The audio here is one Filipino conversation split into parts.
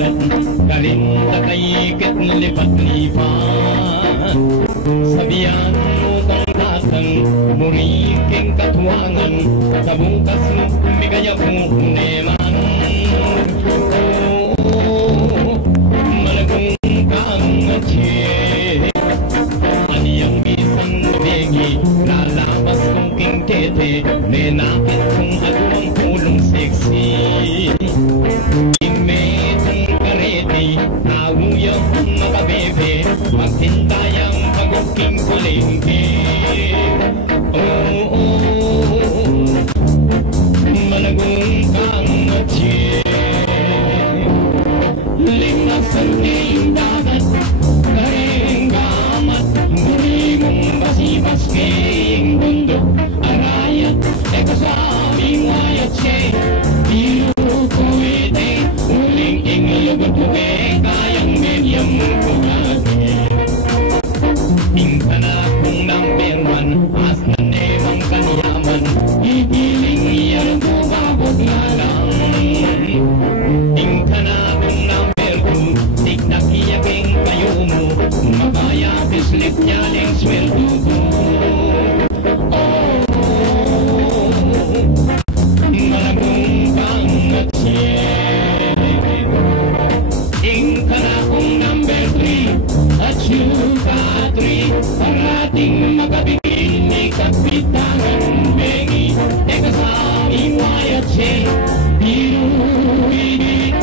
kalat, kalinta kaikit lipat-lipat. Sabihan mo kang datang, muriking katuwangan, sa bukas mo kumigaya kong kuneman. Malagong kang atye, aniyang bisan begi, lalabas kong kingtete, nenakit kong aduang pulong seksi. Imetang karete, awuyang makabebe, magtindayang pag-uking kulingki. Malagong kang atye, limasan ding dagat, karing gamat, burimong basibas kaying bundok, arayat, ekasabing wayat siya, iluko ite, uling inglugot ko kayang medyang kugati. Tingka na kung number one, as na nemang kanyaman, ipiling iyan ko babot nga lang. Tingka na kung number two, tignak iyaking kayo mo, makaya bislit niya ng sweldo ko. Malagong kang atye. Tingka na kung number three, at yuka three, parating magabigin ni Kapitangan Bengi, teka sa aming wayat siya, inuwili,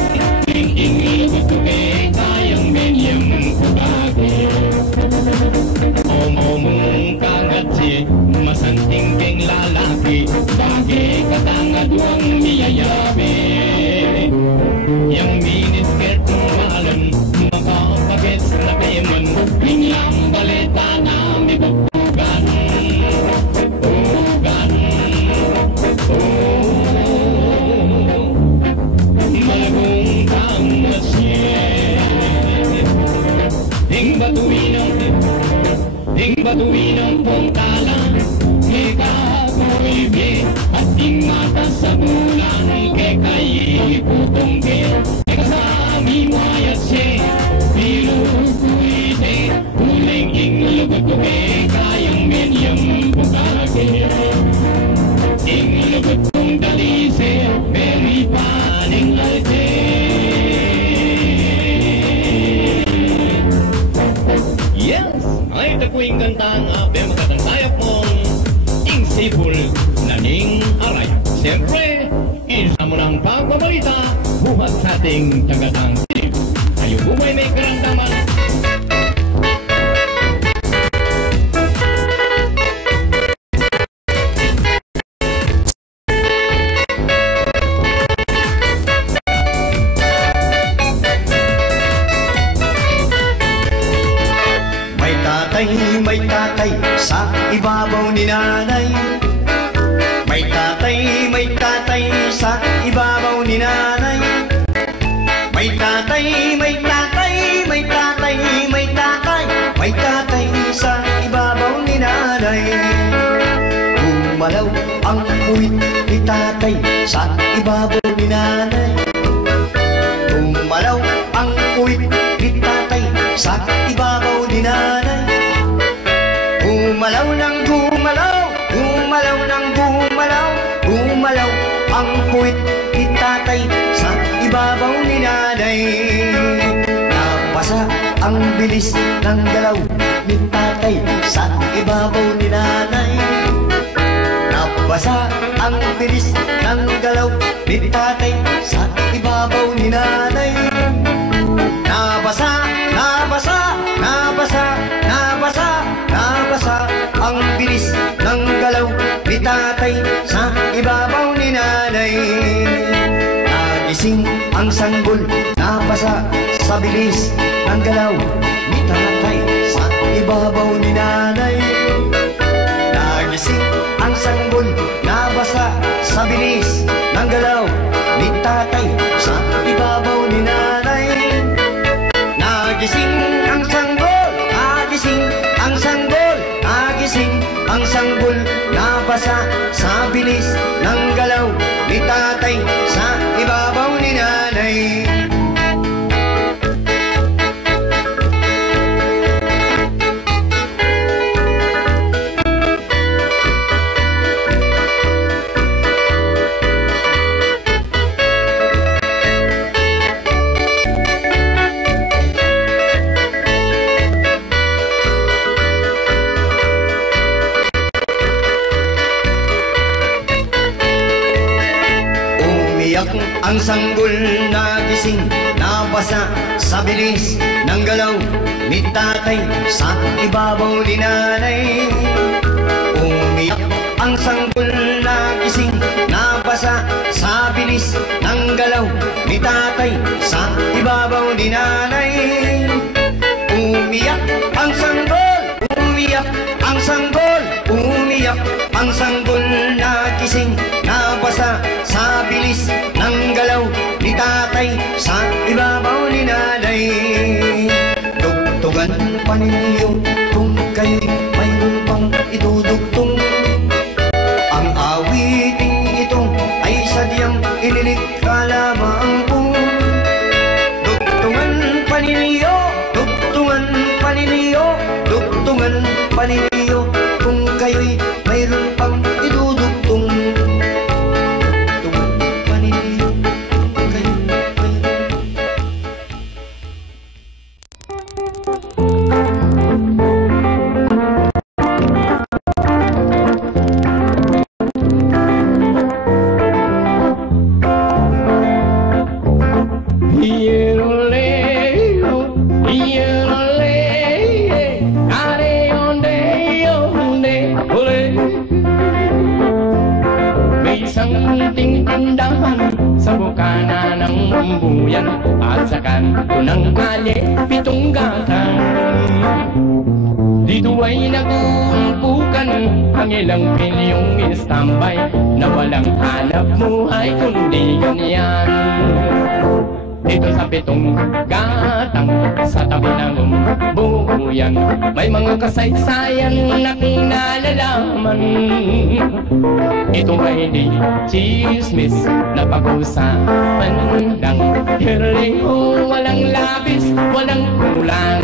ting-ingil kutuke, kayang menyang kubagi. Omong kangatsi, masanting keng lalaki, bagay katangaduang niyayabi. Yang miniskirt ng mahalan, makapagets na kayaman, hinglang baleta na mibugan. Ugan, malagong kang atye. Ding batuin ang puntala, ikakuibye, at ding mata sa bulan, kekay putong ke, ekasami wayat siya, pilukuite, uling inglugot ko kayang medyang bukake. Inglugot kong dalise, beri paning arte. Yes, ay takuing kantang abe makatantayap mong ingsipul na ning arayap. Siyempre, isa mo ng pagbabalita, buhat sa ating tagatang silip. Kayo bumay may karandaman. May tatay sa ibabaw ni nanay. May tatay sa ibabaw ni nanay. May tatay, may tatay, may tatay, may tatay, may tatay sa ibabaw ni nanay. Gumalaw ang puwit ni tatay sa ibabaw ni nanay. Gumalaw ang puwit ni tatay sa ibabaw ni nanay. Gumalaw ng gumalaw, gumalaw ng gumalaw, gumalaw ang puwit ni tatay sa ibabaw ni nanay. Napasa ang bilis ng galaw ni tatay sa ibabaw ni nanay. Napasa ang bilis ng galaw ni tatay sa ibabaw ni nanay. Nabasa, nabasa, nabasa, nabasa, nabasa ang bilis ng galaw ni tatay sa ibabaw ni nanay. Nagising ang sanggol, nabasa sa bilis ng galaw ni tatay sa ibabaw ni nanay. Nagising ang sanggol, nabasa sa bilis ng galaw ni tatay sa ibabaw ni nanay. Nagising ang sanggol, nagising ang sanggol, nagising ang sanggol, nabasa sa bilis ng galaw ni tatay sa ibabaw ni nanay. ang sanggol na gising, nabasa sa bilis ng galaw ni tatay sa ibabaw ni nanay. Umiyak ang sanggol na gising, nabasa sa bilis ng galaw ni tatay sa ibabaw ni nanay. Umiyak ang sanggol, umiyak ang sanggol, umiyak ang sanggol na gising, nabasa sa bilis ng galaw ni tatay sa ibabaw ni nanay. Dugtugan pa ninyo kung kayo'y mayroon pang idudugtong. Ang awiting ito ay sadyang inilikha lamang po. Dugtungan pa ninyo, dugtungan pa ninyo, dugtungan pa ninyo kung kayo'y mayroon pang idudugtong. Dugtungan pa ninyo kung kayo'y sa bukana ng buyan at sa kanto ng kalye pitong gatang. Dito ay nag-uumpukan ang ilang pilyong istambay na walang hanap buhay kundi ganyan. Dito sa pitong gatang sa tabi ng buyan may mga kasaysayan na kinalalaman. Ito ay di chismis na pag-usapan lang, hirliho, walang labis, walang kulang.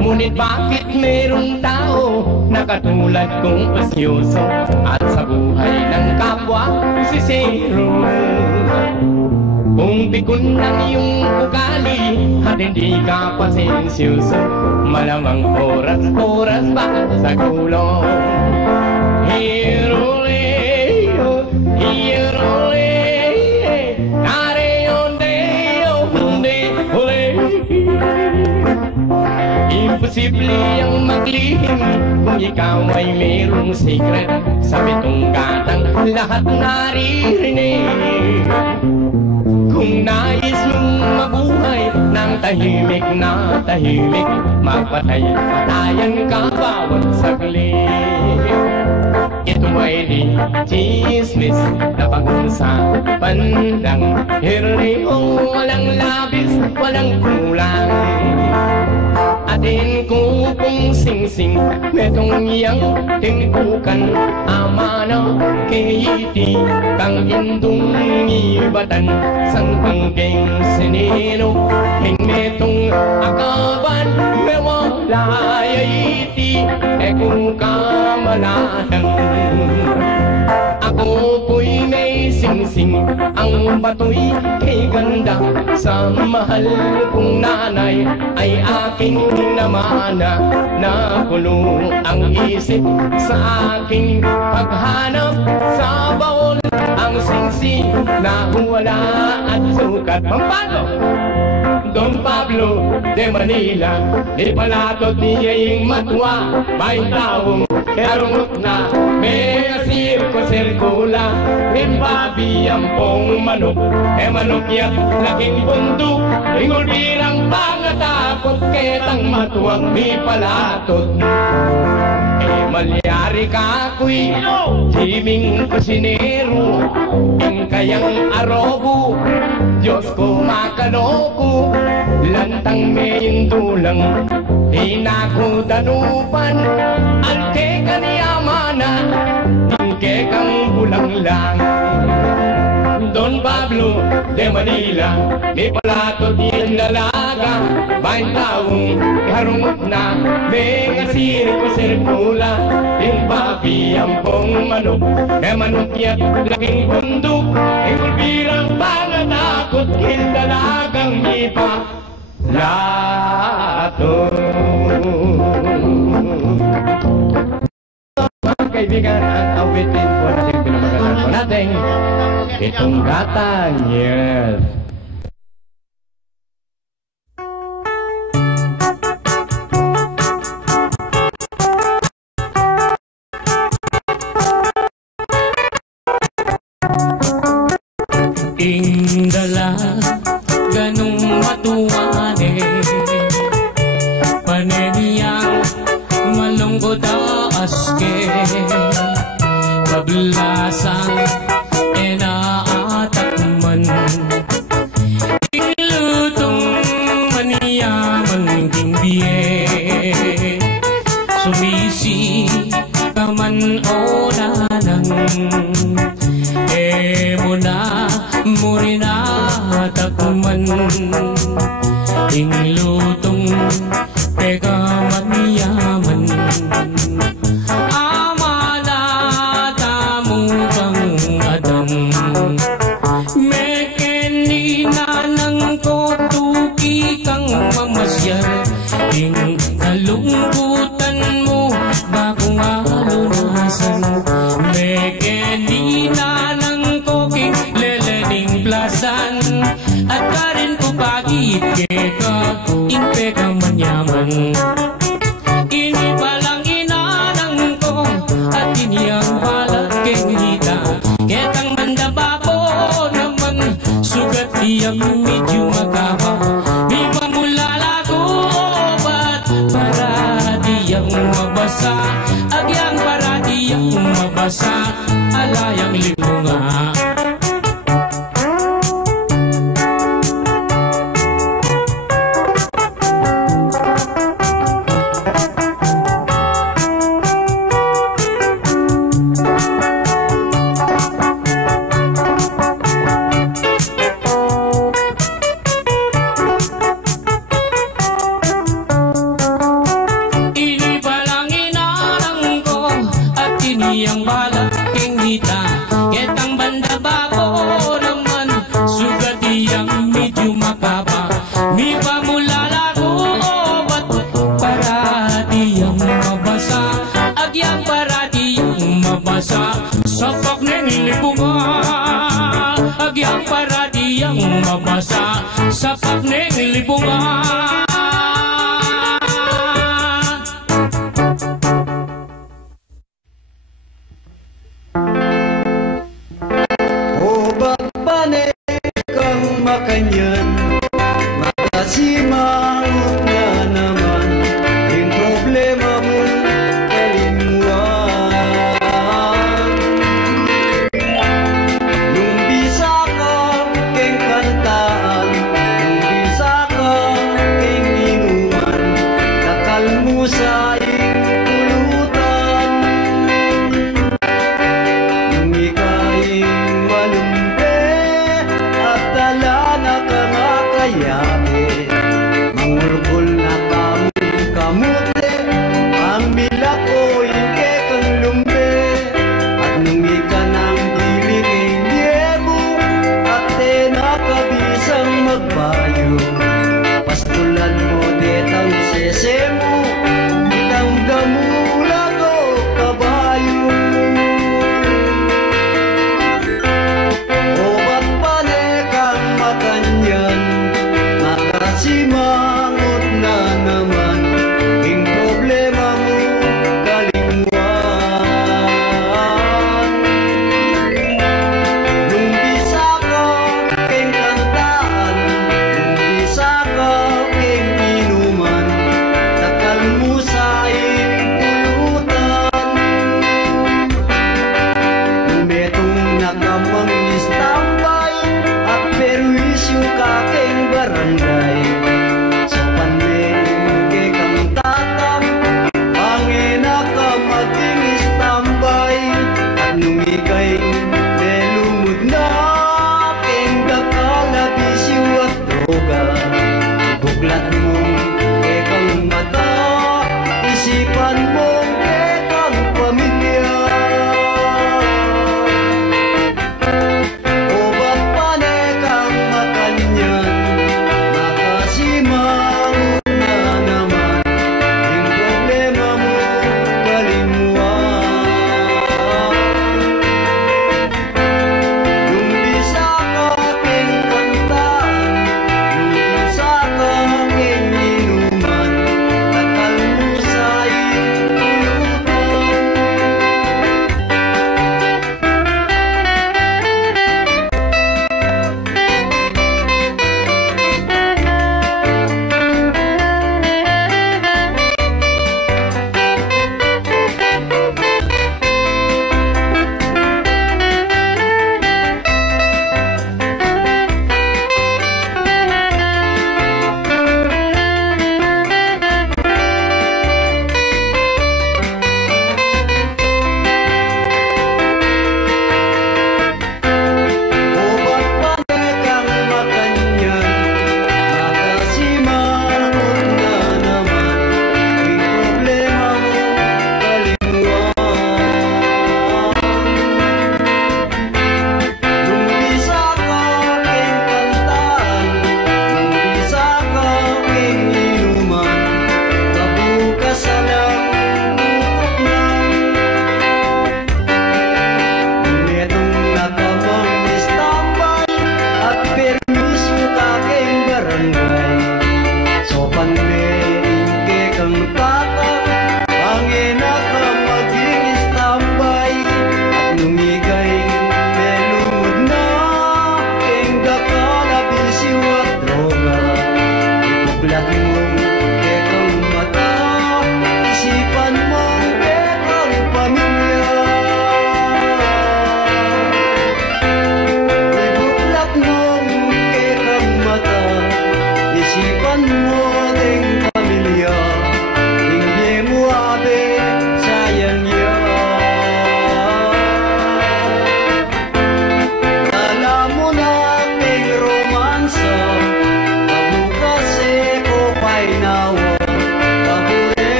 Ngunit bakit merong tao na katulad kong pasyoso at sa buhay ng kapwa sisiro? Kung pikon ng iyong ugali at hindi ka pasensyoso, malamang oras-oras pa sa kulong. Hiroleo, hirole, nareyondeo, hole. Imposible ang maglihim kung ikaw ay mayroong secret. Sa pitong gatang lahat naririnig. Kung nais mong mabuhay ng tahimik na tahimik, magpatay-patayan ka bawat saglit. Ito ay di chismis na pag-usapan lang, hirliho, walang labis, walang kulang. Atin ko pong singsing, metong iyang tingkukan, amana kayiti, kang indong ibatan, sang pangking sinino, hing metong akaban, mewalayayiti, kung kamaladang. Ako po'y may singsing, ang bato'y kay ganda, sa mahal kong nanay ay aking namana. Nagulo ang isip sa aking paghanap sa baon, ang singsing na wala at sukat. Pampano! Don Pablo de Manila, di palatot niya'y matwa, may taong karungot na, may sirko-sirkula, may babi ang pong manok, manok yak laking bundok, ingol birang pangatakot, ketang matuwang may palatot. Malyari ka ako'y jiming kusinero, ang kayang arobo, Diyos ko makaloko, lantang maying dulang, hinako danupan, alke ka niyamana, ingke kang bulang lang. Don Pablo de Manila, may palatot niyang lalaga, baing taong harungot na, may sirko-sirkula, yung babi ang pong manok, manok yak laking bundok, ingol birang pangatakot, kindalagang ipa lato. Mga kaibigan, ang awitin po natin pinamagatan po natin, itong gat Batang, yes. Indala ganung matuwane paneniyang malungkot aske pablasang enaatakman ilutong maniyaman gingbiye sumisi kaman o nanang muna murina takman ing lutong pegaman yaman amana tamu kang adan mekeni nanang ko tuki kang mamasyal ing kalungkutan mo bakong alunasan mekeni nanang koking lelening plasan at karin ko pagit keka impe kang manyaman ini palang inanang ko at iniyang balat keng hita ketang mandababo naman sugat iyang medyo magkaba di mamulala ko obat para diyang mabasa agyang para diyang mabasa alayang limunga yang balak king hita ketang banda babo naman sugat iyang medyo makapa mi pamulala ko obat para diyang mabasa agyang para diyang mabasa sapak neng lipunga agyang para diyang mabasa sapak neng lipunga makanyan makasimangot na naman yung problema mo kalimuan nung bisa ka keng kantaan nung bisa ka keng inuman takal mo sa pulutan nung ikaing malumpe at talana ka nga kayabe mangulgol na kamote ang bila ko hindi kang lumbe at nung ika nang bili kay Diego at nakabisang magbayo pastulan mo detang sesemo itang damula ko kabayo o ba't pale kang makanyan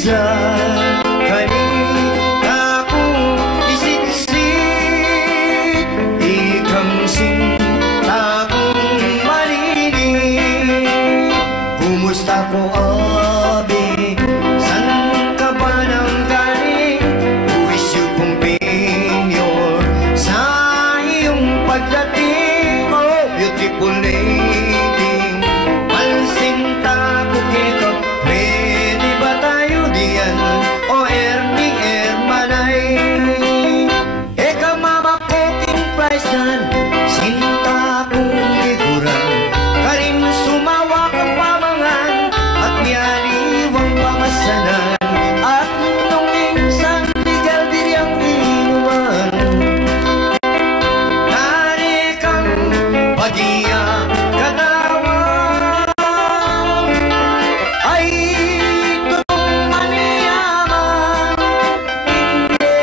Liza, kanina ko isitsit, ikang sinta kong marinig. Kumusta ko, abi? San ka ba nang galing? Wish you companion sa iyong pagdating. Oh, beautiful lady, malsinta ko kito. Pwede ba tayo diyan? O Ernie Ermanay? Eka mama cooking price dan sinta kong liguran. Karin sumawa kong pamangan at niyaliwang pamasanan. At nung minsan legal biryang inuman, nari kang bagiya katawan. Ay tutong maniyaman, hindi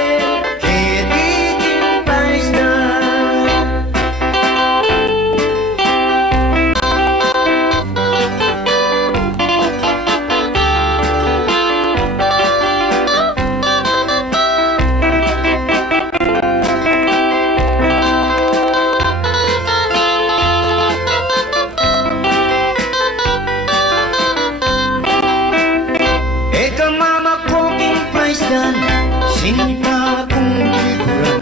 ketiting price na. Eka mama cooking price dan sinta kong liguran.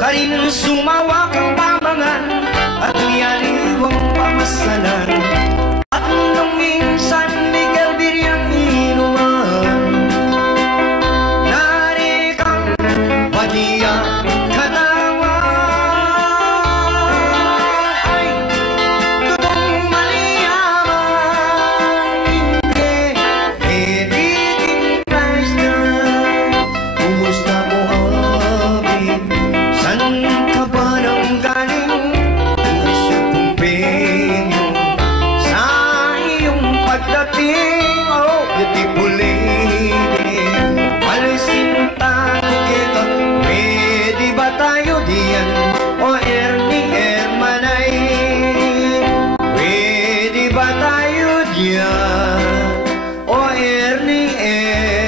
Karin sumawa kang pamangan at niyaliwang pamasanan. At nung minsan legal biryang inuman, nari kang bagiya katawan. Ay tutong maniyaman, hindi ketiting price na. Kumusta mo, abi? San ka ba nang galing? Wish you companion sa iyong pagdating. Oh, beautiful lady, malsinta ko kita. Pwede ba tayo diyan? O Ernie Ermanay? Pwede ba tayo diyan? O Ernie Ermanay?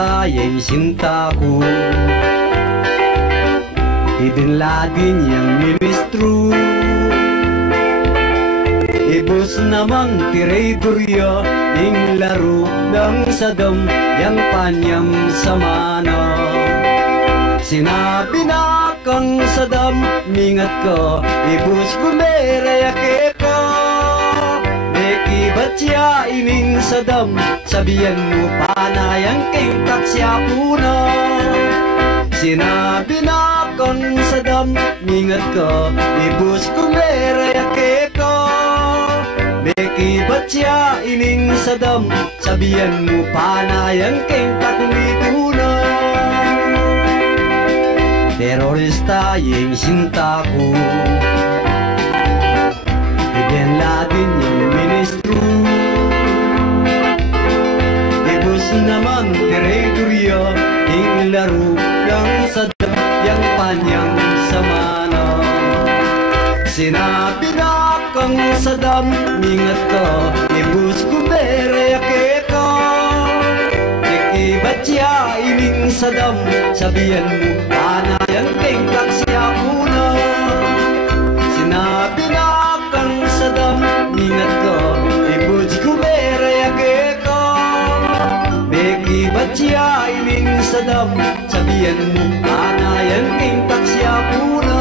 terorista yung sinta ko. Idinladin yung ministro. Ibus namang tiray-durya yung laro ng Saddam yang panyam samana. Sinabi na kang Saddam, mingat ka, ibus kumerayake ka. Deki batya ining Saddam, sabihan mo panayang kingkat siya puna. Sinabi na kang Saddam, mingat ka, ibus kumerayake ka. Deki batya ining Saddam, sabihan mo panayang kingkat kumituna. Terorista yung sinta ko. Bin Laden yung ministro. Ibus naman tere-durya yung laro ng Saddam yang panyang samana. Sinabi na kang Saddam, mingat ka, ibus kumerayake ka. Ibatya ining Saddam, sabihan mo panayang kingkat siya muna. Sinabi na kang Saddam, mingat ka, ibus kumerayake ka. Beki batya ining Saddam, sabihan mo panayang kingkat siya muna.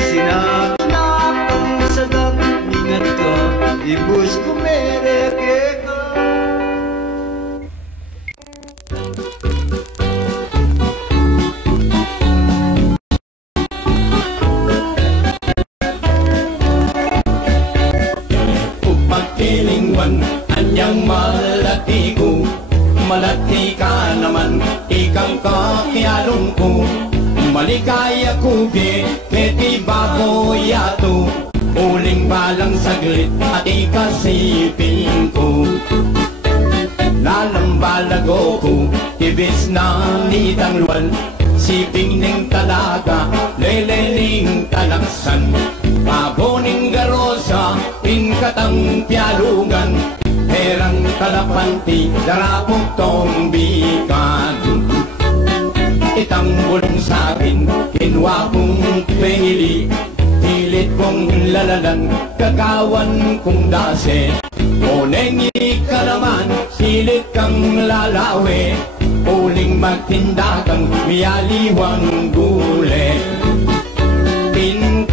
Sinabi na kang Saddam, mingat ka, ibus kumerayake ka. Anyang malati ko, malati ka naman, ikang kakialong ko. Maligaya ko keti bako yato, uling balang saglit at ikasipin ko. Lalambalago ko, ibis na nitang luwal, siping ning talaga, lelening talaksan. Paboning garosa, inkatang pialungan, herang kalapanti, darapong tombikan. Itang bulong sa'kin, kinwa kong pengili, pilit kong lalalan, kagawan kong dase. Onengi ka naman, silit kang lalawe, uling magtinda kang miyaliwang gule.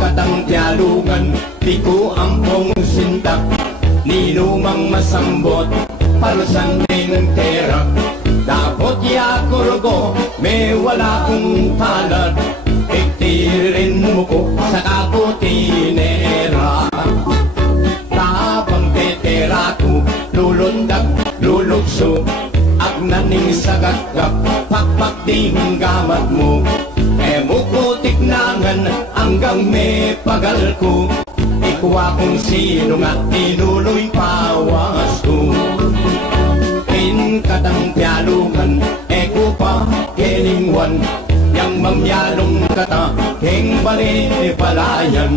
Katang tialungan, di ko ampong sintak, ninumang masambot, parusan ng terak. Dapat yakurgo, may wala kong palad, iktirin mo ko sa kaputinera. Tapang tetera ko, lulundag, lulukso, agnaning sagagap, pakpak ding gamat mo. Emukutik nangan hanggang may pagal ko, ikuha kung sino nga tinuloy pawas ko. Katang pialungan, eko pa keningwan, yang mamyalong kata, keng bali palayan.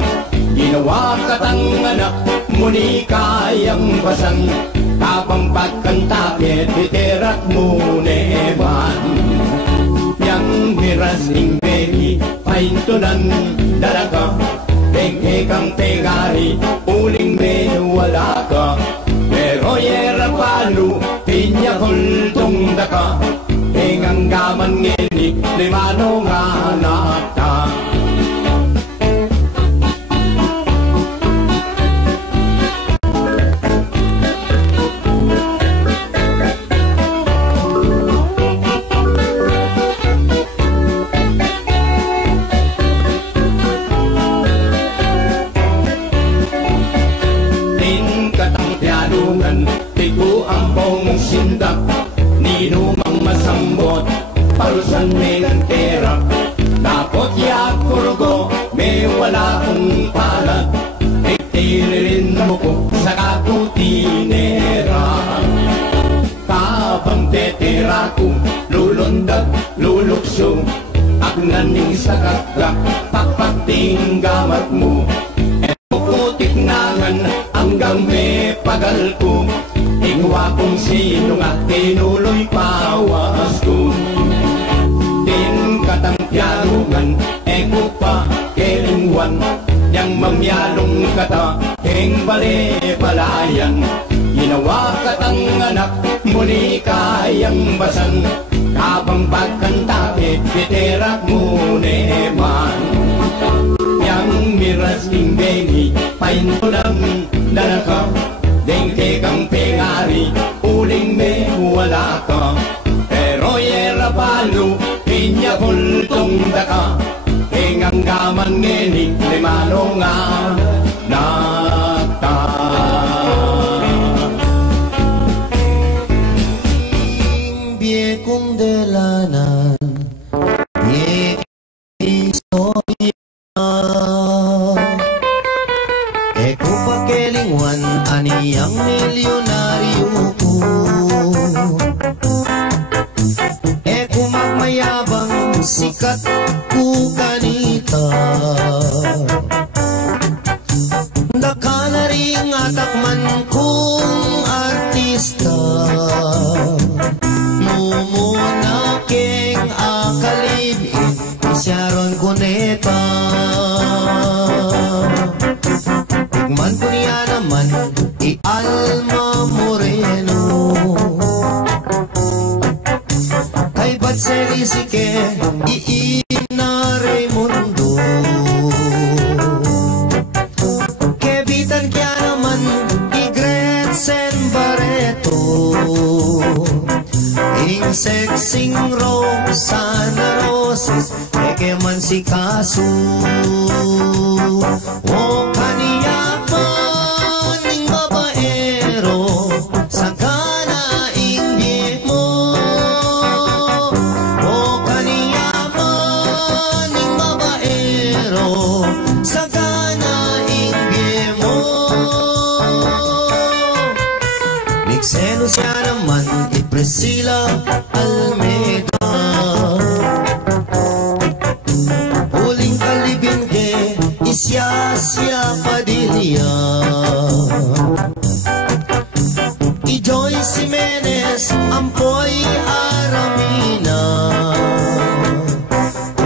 Ginawa katang anak, muni kayang basan, kapang pagkantakit, iterat mo neban. Yang mirasing beki, paintunan dalaga, pengke kang tegari, uling may wala ka. Pero yera palu, pinya kultong daka, pengang gaman ngeni, limano nga nata. Tiku ampong sindak, ninumang masambot, parusan ng terak. Dapat yakurgo, may wala kong palad, iktirin mo ko sa kaputinera. Kapang tetera ko, lulundag, lulukso, agnaning sagagak, pakpating gamat mo. Putik nangan hanggang may pagal ko, wa kung sino nga tinuloy pawas ko. Din katang pialugan, eko pa kelingwan, yang mamyalong kata, keng bale palayan. Ginawa katang anak, muli kayang basan, kabang pagkanta, piterak mo neman. Yang miras king bengi, painto lang danaka, dengke kang pengari, uling me wala ka. Pero yera palu, pinya kultong daka, kengang gaman ngening, limano nga nata. Bie kong delanan, bie historia, eko pakelingwan, aniyang milyonaryo ko. Eko magmayabang, sikat ko kanita. Daka na ring atakman kong artista. Mumuna keng akalibin, isyaron ko neta. Tigman ko niya naman, i-Alma Moreno. Kay Batselisike, i-Ina Raimundo. Kebitan kya naman, i-Gretchen Barreto. Ing sexing Roxana Roses, eke man si Kasu. O kaniya man ing babaero, sagana ing biye mo. O kaniya man ing babaero, sagana ing biye mo. Nikseno siya naman, Priscilla Almeida. Uling kalibin ke Isya Padilla. I-Joy Jimenez, Ampoy Aramina.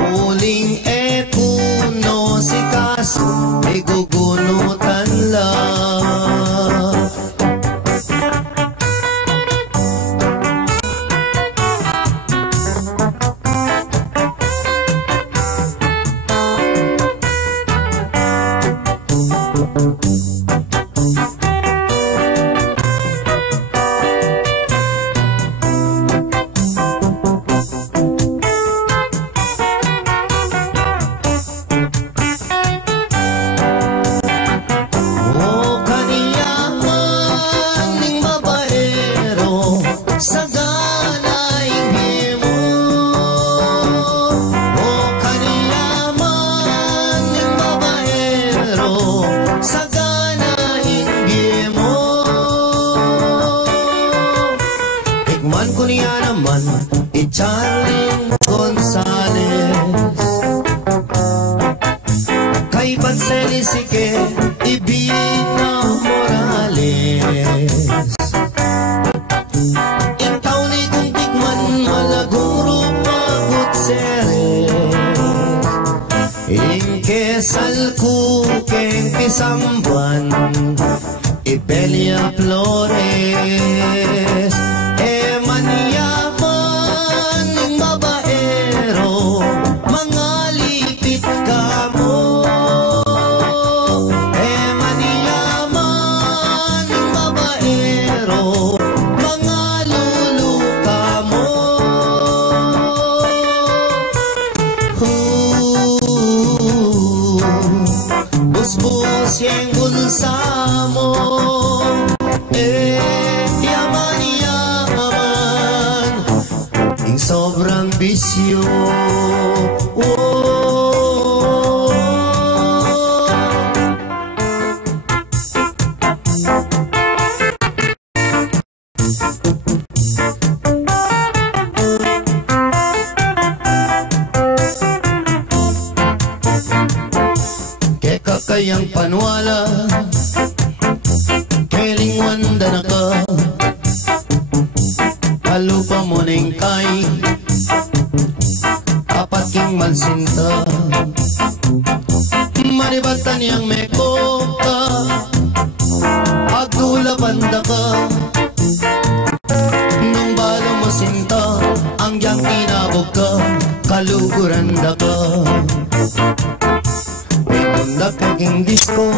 Uling Ekuno si Kaso, may gugunutan lang. Charlene Gonzales. Kay Batselisike, Ibina Morales. Ikaw ni kung tikman, malagong rupa Gutierrez. Inkesal ko keng Pisamban, Ibelia Flores. Busbus yang bulsamo, yaman, ing sobrang bisyo. Kayang panwala, kelingwan danaka, disco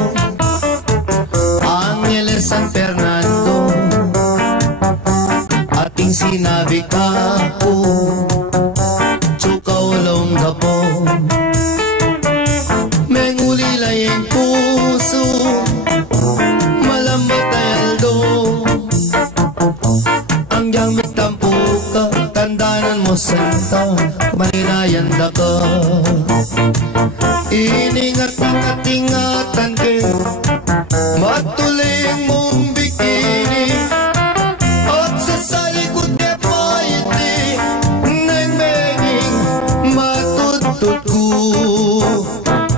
Angeles San Fernando ating sinabi ka po Chukaw long gapo Mengulilay ang puso Malambot na yaldo Ang diyang mitampo ka Tandanan mo senta Kumalinayanda ka Iningat ang katingatan ke Matuling mong bikini At sa salikod ke paiti Neng-menging matutut ko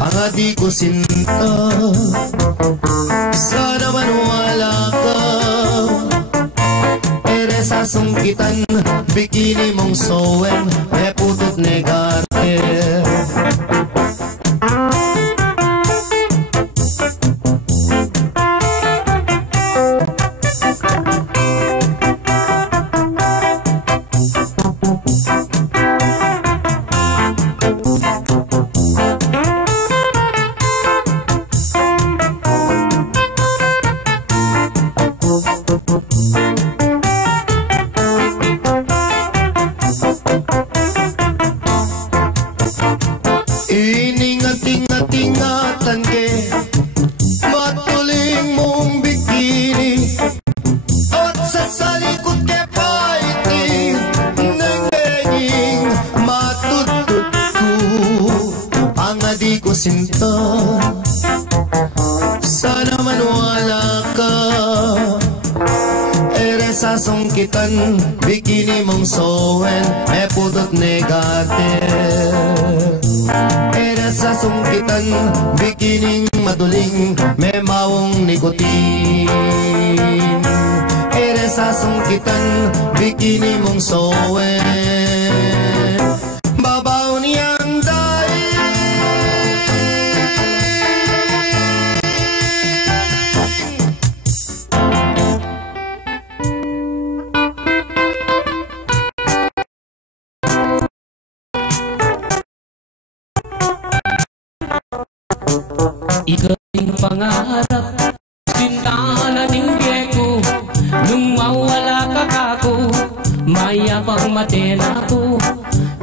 Ang adi ko sinta Sana manuwala ka Ere sa sungkitan Bikini mong sowen May putut negarte Iningat-ingat-ingatan ke Matuling mong bikini At sa salikod ke paiti Neng-benging matutut ko Ang adi ko sinta Sana manuwala ka Ere sa sungkitan Bikini mong sowen May putot negate Ere sa sungkitan Bikining maduling May mawong nikotin Ere sa sungkitan Bikini mong sowen Babaw niyang daig Ika'y pangarap Sintahan ninggay ko Nung mawala ka kako Mayapang matena ko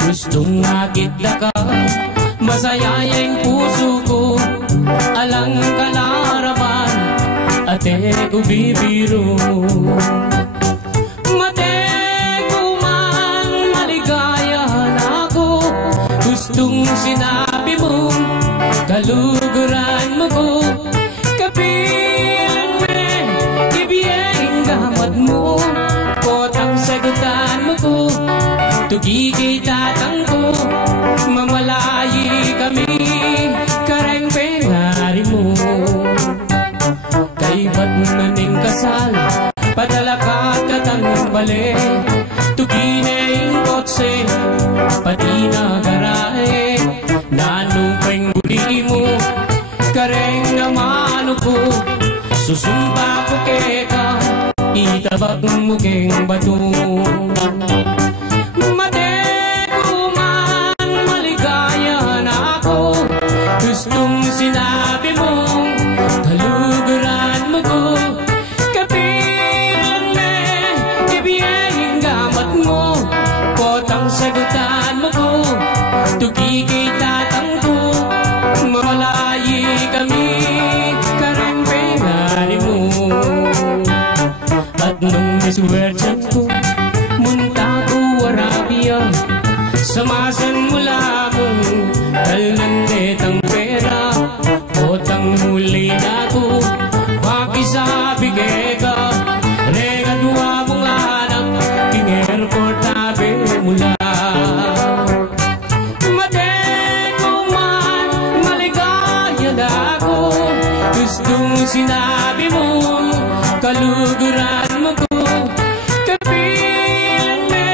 Gustong makita ka Masaya yung puso ko Alang kalarapan Ate ko bibiro Mate ko man maligaya na ako Gustong sinabi mo Kaluguran mo ko Kapilan me Ibiyeng gamad mo Potang sagutan mo ko Tugigay tatang ko Mamalayi kami Kareng pengari mo Kay ba't maning kasal Padalakat katang bale Tugineng kotse Pati na garahe Nanupeng guli mo Kareng naman ko Susumpa ko keka Itabag mo keng bato Mate ko man maligaya na ako Gustong sinabi mo Kaluguran mo ko Kapilan me Ibiyeng gamat mo Potang sagutan mo ko Tugigay tatang ko Mamalayi kami Karang pengari mo At nung niswertyan ko Munta ko Arabia Samasan mula mong Talnandetang pera Potang muli na ko Pakisabi ka Regadwa mong anak King airport tabi mula Gustong sinabi mo Kaluguran mo ko Kapilan me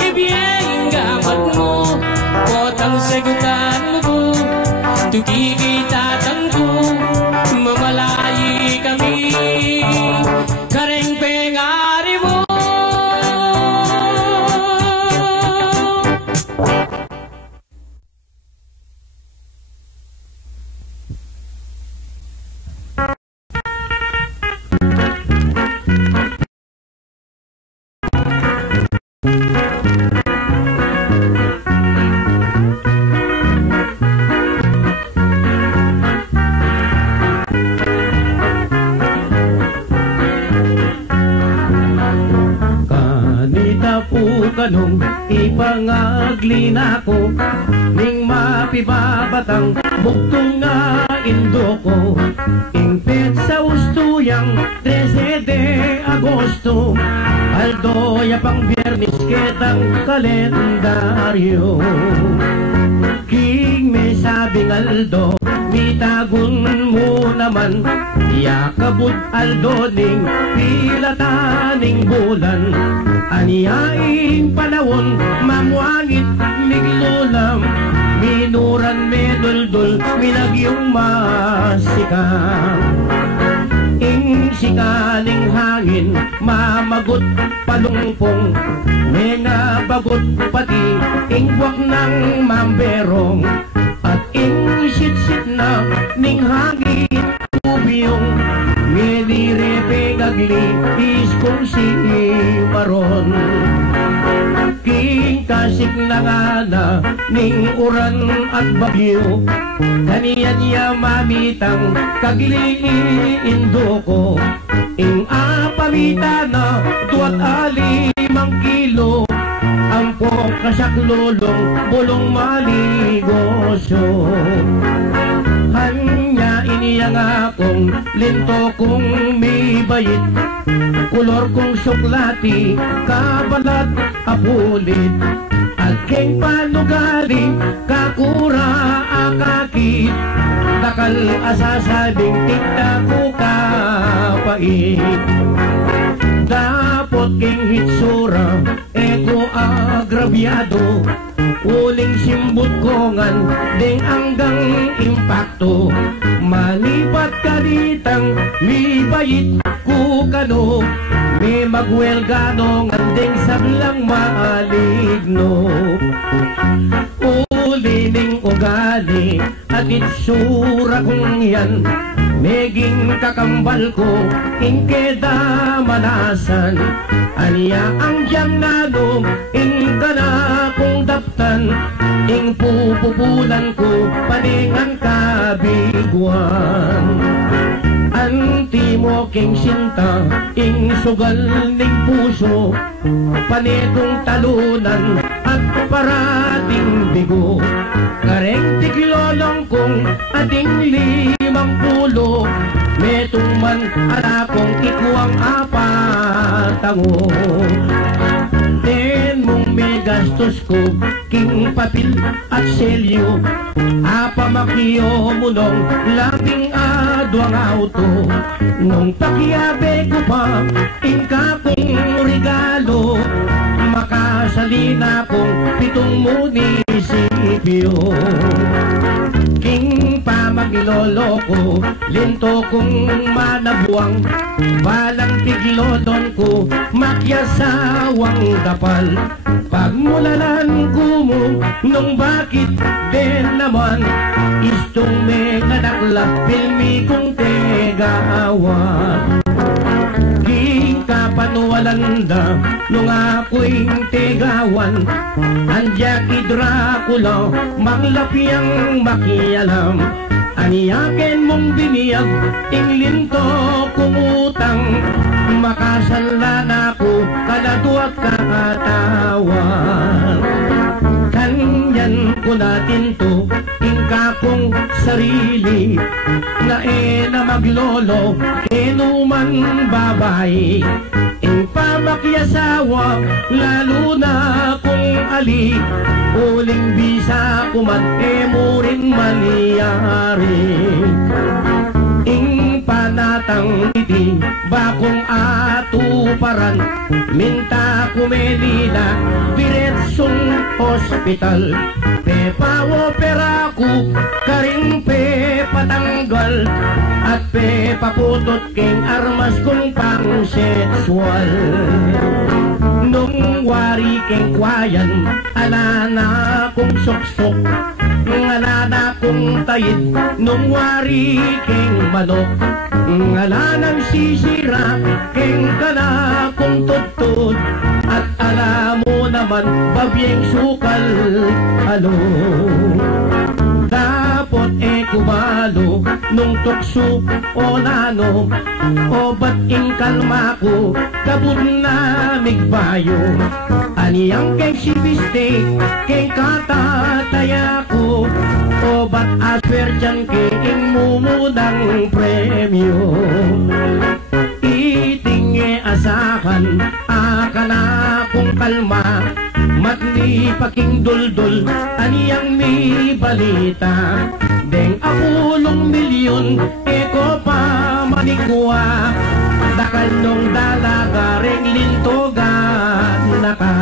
Ibiyeng gamat mo Potang sagutan mo ko Tugigay tatang ko Mamalayi kami Kareng pengari mo kanong ipangaglina ko ning mapibabatang buktong nga indo ko impet sa ustuyang 13 de Agosto Aldoya pang Biyernes ketang kalendaryo King may sabing Aldo Mitagun mo naman Yakabut Aldo ning pilataning bulan Aniyaing panahon Mamwangit miglulam Minuran meduldul Minagyong masikang Ing sikaling hangin Mamagot palungpong Mga bagot pati Ing buwak ng mamberong At ing sit-sit na ning hangin ubiyong Ngelirepe gagli iskong si maron King kasik na nga na ning uran at bagyo Kaniyan niya mamitang kagli indo ko Ing apamita na 2 kilo Ampok kasaklulong bulong maligosyo Hanya iniyang akong linto kong may bayit Kulor kong suklati kabalat apulit At king panugali kakura akakit Takal asasabing tikta ko kapait Dapot king hitsura eko agrabyado Uling simbot kongan ding anggang impacto Malipat kalitang mi bayit ku kano Mi magwelgano nganding sablang maligno Ulining ugali at itsura kong yan Meging kakambal ko ingkeda manasan Aniya ang diyang nanong ingkana kong daptan Ing pupupulan ko paningan kabiguan Anti mo king sinta ing sugal ning puso Panitong talunan at parating bigo Kareng tiglolong kong ating 50 Metong man alapong ikuang apatango Den mong may gastos ko king papil at selyo Apamakiyo mo nung labing adwang auto Nung pakiyabe ko pa ingka kong regalo Makasalina kong 7 munisipyo King pamagilolo ko linto kong manabuang Balang tiglodon ko makyasawang dapal Pagmulalan ko mo nung bakit din naman Istong may nanakla pilmi kong tegawan Kapanuwalanda nung ako'y tegawan Andiya ki Dracula manglapiyang makialam Aniyakin mong biniyag inglinto kung utang Makasanlan ako kaladuat kakatawan Kanyan ko natin to ingka kong sarili Na na maglolo inuman babay Ing pamakyasawa lalo na kung ali Uling bisa kuman mo rin maliyari Ing panatang iti bakong atuparan Minta kumelina diretsong hospital Pepawo peraku karing pepatanggal At pepaputot king armas kong pang-sexual Nung wari king kwayan alana kong soksok Alana kong tayid nung wari king manok Alanang sisira king kana kong tutod At alam mo naman babyeng sukal Dapat ko balo nung tukso o nano o ba't ing kalma ko kabut na migbayo aniyang kay si bistek kay katataya ko o ba't aswer dyan kay ing mumudang premyo itinge asakan akala kong kalma matni paking duldul aniyang mi balita deng apulong milyon eko pa manikwa dakal nung dalaga reng lintogan naka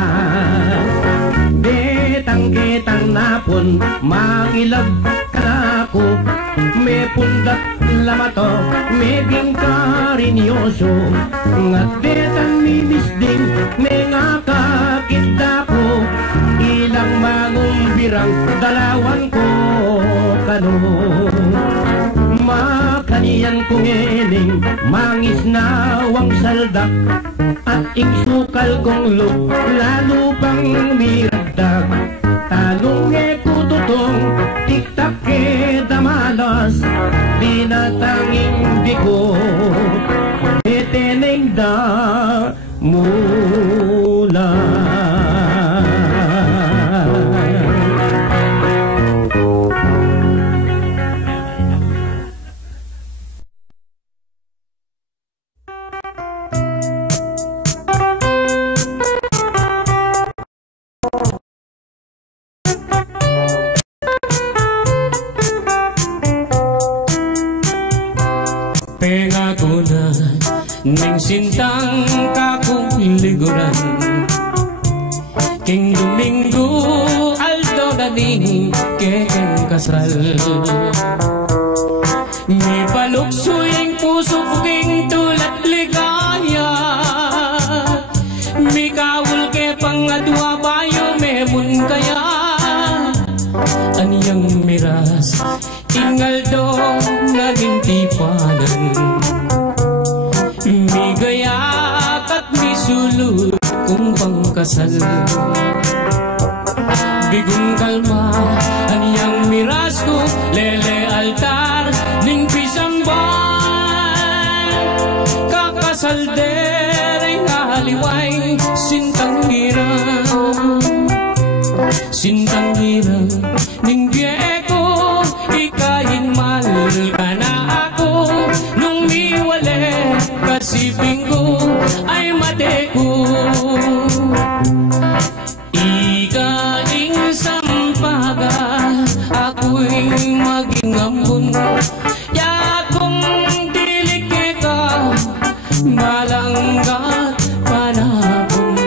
betang-getang napon mangilag kanako me pundak lamato me gingkarinyoso ngat betang mimisding me ngakakita ko ilang mangumbirang dalawan ko kano makanian kong ening mangis na wang saldak at ing sukal kong luk lalo pang miragdag talong e kututong tiktak e damalas binatanging biko eteneng da mula ning sintang kakong liguran king Domingo Aldo daning kekeng kasal mi paluksuing puso king tulat ligaya mi kawul ke pangadwa bayo memun kaya aniyang miras ingal do naging tipanan mi gayak at mi sulod kung pangkasal bigong kalma aniyang miras ko lele altar ning pisang ban kakasal dereng haliway sintang hirang ning biye ko ikayin mal ka na ako nung miwale kasiping ko ay mateko ikaing sampaga ako'y maging ambon yakong dilig ka malanggat panahon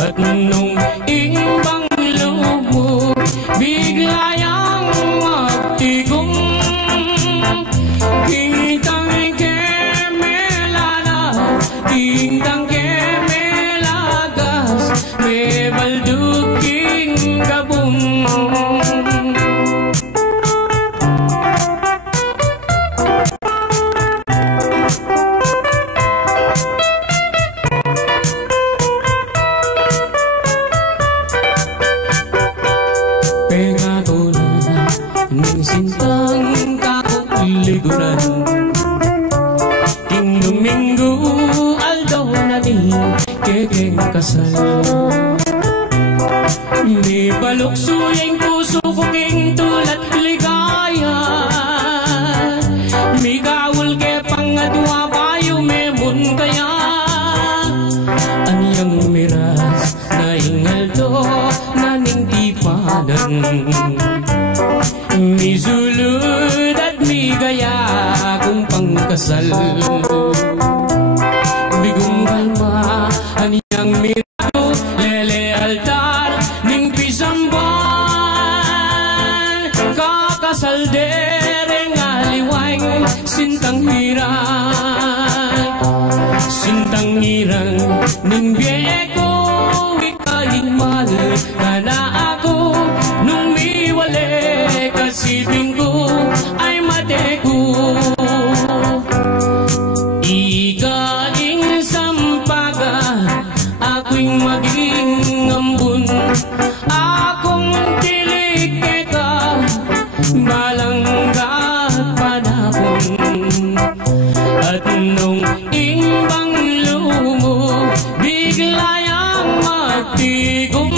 at nung imbang lumo biglayang magtigong kitang Tintang kemelagas me balduking gabung pengatulan ning sintang kakong liguran king Domingo kekeng kasal di baluksuyeng puso ko king tulat ligaya mi kawul ke pangadwa bayo memun kaya aniyang miras na ingal do naning tipanan mi sulod at mi gaya kung pangkasal bigong kalma aniyang mirato lele altar ning pisamban kakasal dereng aliwang sintang hirang ning biye ko ikaing mal kana ako nung miwale kasiping ko ay mateko ikaing sampaga ako'y maging ambon akong tilig ka malang At nung imbang lumo, bigla yang magtigong.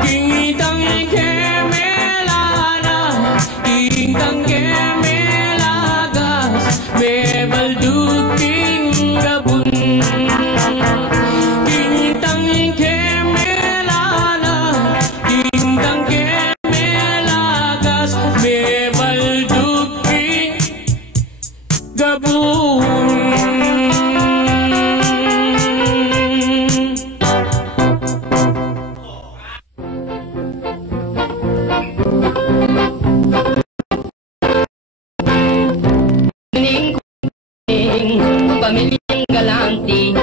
Kitang kemelana, kitang kemelagas, bebalduking gabun. Kitang kemelana, kitang kemelagas, bebalduking gabun. Pamilyang galanti,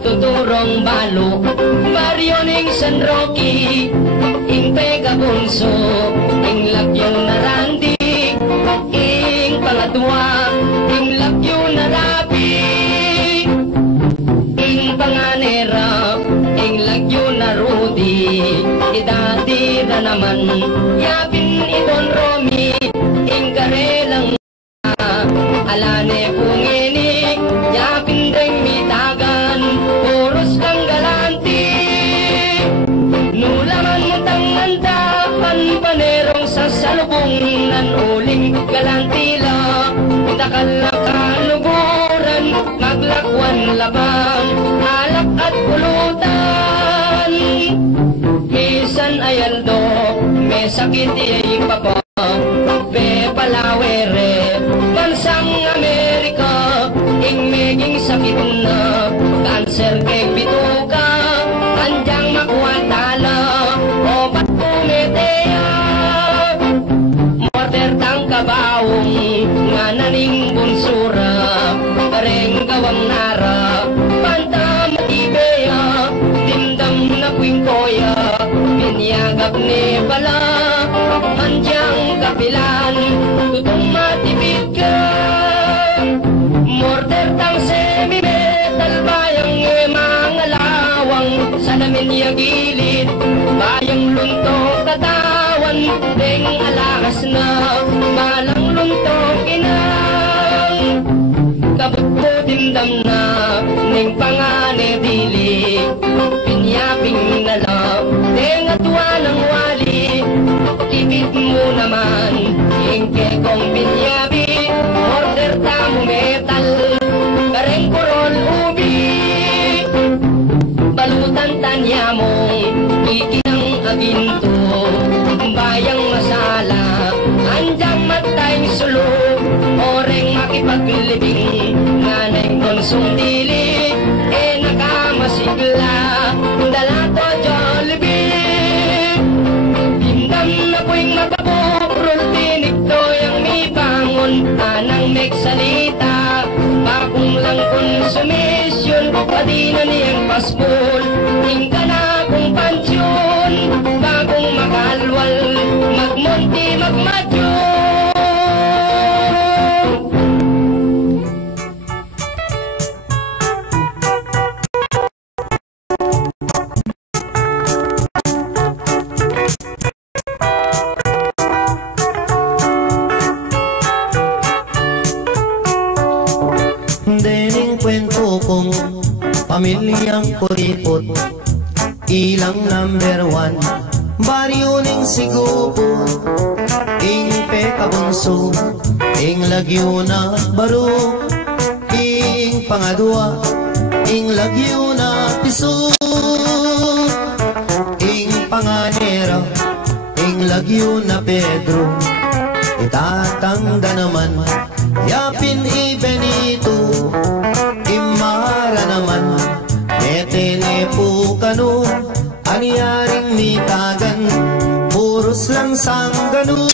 tuturong balo, baryo ning San Roque, ing Pega Bunso, ing Lagyong Narandi, ing Pangatwa, ing Lagyong Narapi, ing Panganera, ing Lagyong Narudi, idadira naman, yapin iton Romi, ing Karelang alane punginik, yapin deng mitagan, puros kang galanti. Nulaman mo tangandapan, panerong sa salubong, nan uling galantila. Nakalakaluguran, maglakwan labang, alak at pulutan. Misan ayaldo, may sakit iyay papa, be palawere, bansang Amerika, ing meging sakit na, cancer kay bituka, anjang makwantala, opat pumetea, morter tang kabaong, nga naning bunsura, kareng gawang nara, panta matibea, timdam na kwingkoya, binyagap ni pala, anjang kapilan, tutong matibid ka. Morter tang semi-metal, bayang mga lawang, sa namin yagilid, bayang luntong katawan, deng alakas na, malang luntong inang. Kabut ko dindam na, ning pangane dili, pinyaping nalang, deng atwa ng wali, tipid mo naman, ing kekong pinyabi, order tamo metal, kareng kurol ubi, balutan tanya mo, ikinang aginto, bayang masala, anjang matay sulo, oreng makipaglibing, nganay konsong dili, nakamasigla, dalato Jollibee. Tindam na po'y mapapurol, tinig to yung may bangon, anang megsalita, bakong lang konsumisyon, pati na niyang paspol, tingka na kong pansyon, bagong makalwal, magmunti magmadyo. Pamilyang kuripot, ilang number 1, baryo ning Sigupot, ing Pega Bunso, ing Lagyo na Baro, ing Pangadwa, ing Lagyo na Piso, ing Panganera, ing Lagyo na Pedro, itatangda naman, yapin Benito, imara naman, metene po kanu, anyaring mitagan, puros lang sangganu.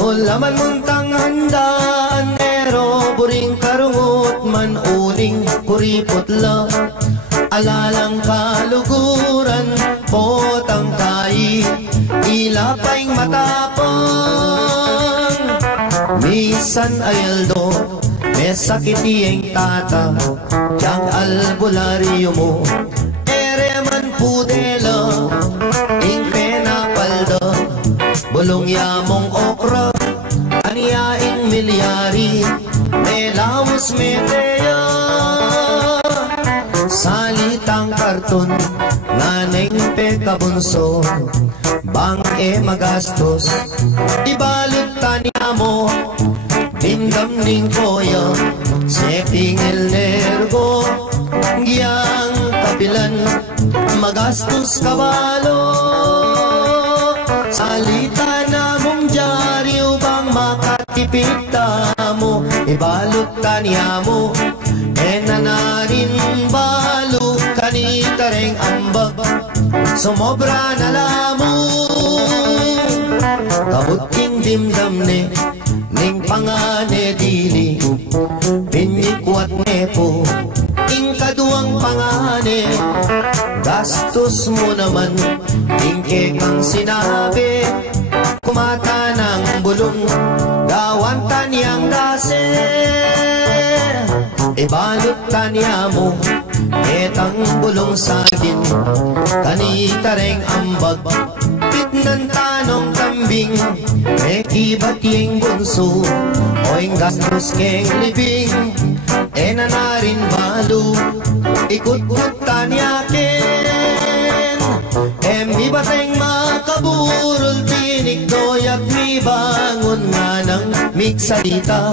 Nulaman muntang handaan, ero buring karungot man uling kuripot la, alalang kaluguran, potang kai, ilapaing matapang. Misan ayaldo, may sakit iyeng tata, tiyang albularyo mo, ere man pudela, ing penapalda, bulong yamong okra, aniyaing milya, yari melawos meteo salitang karton naneng pekabunso bang magastos ibalot tanya mo dimdam ning koyo setting el nergo giyang kapilan magastos kabalo salita na mong dyaryo bang makatipid mo ibalot tanya mo nanarin balo kanitareng ambag sumobra na lamo kabuting dimdam ne ning pangane dili pinikuat nepo ing kaduang pangane gastos mo naman ing kang sinabi kumata ng bulong gawan taniyang dase ibalot tanya mo etang bulong sa akin kanitareng ambag pitnan tanong kambing mekibating bunso oing gastos keng libing nanarin balo ikut-kut tanya ken mi bateng makaburol tinig doyat mi bangon nga ng miksalita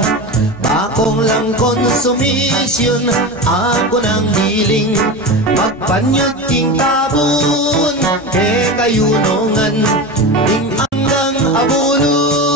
bakong lang konsumisyon ako ng diling magpanyot king tabon ke kayunongan ting anggang abulon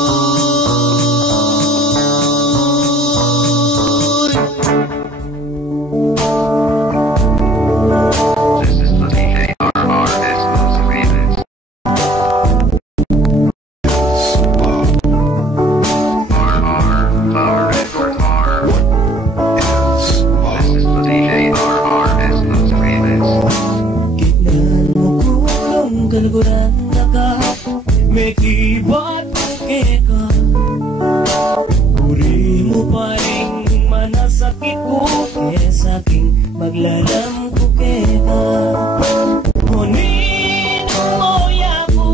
maglalam ko kita Munin mo yako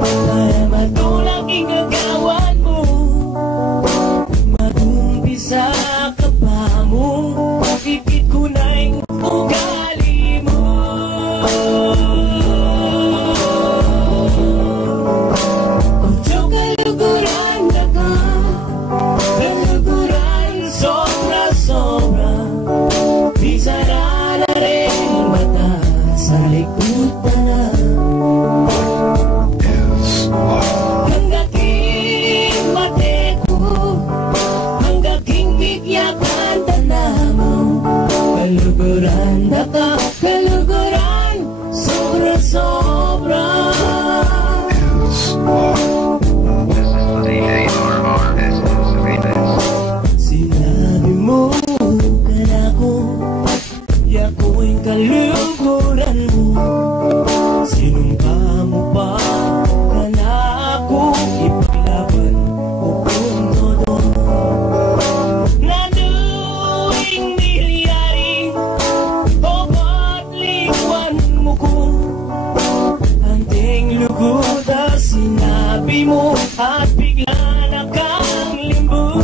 para matulak igagawan mo magumpisa ka pa mo ikit ko na yung ugali mo Ocho kaluguran na ka kaluguran sobra-sobra Sarana rin mata sa likutan na hanggaking mate ko hanggaking bigyakan tanda mo kaluguran na ka kaluguran sobra-sobra sinabi mo ka na ko ako'y kaluguran mo sinumpa mo pa ka na ako ipaglaban o kung todo nanuing milyari o patlikwan mo ko anting luguda sinabi mo at bigla na kang limbon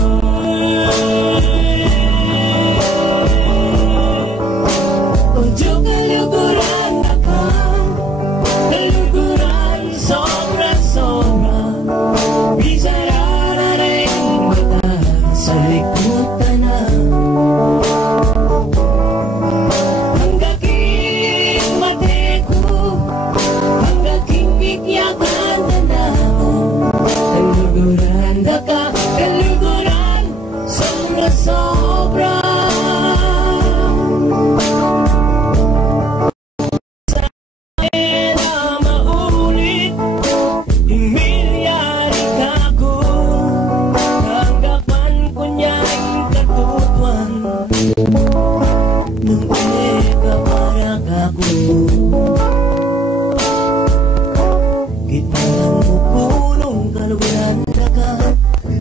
kaluguran na ka kaluguran sobra-sobra bisara na rin mata sa likutan na hanggaking mate ko hanggaking bigyakan na mo kaluguran na ka kaluguran sobra-sobra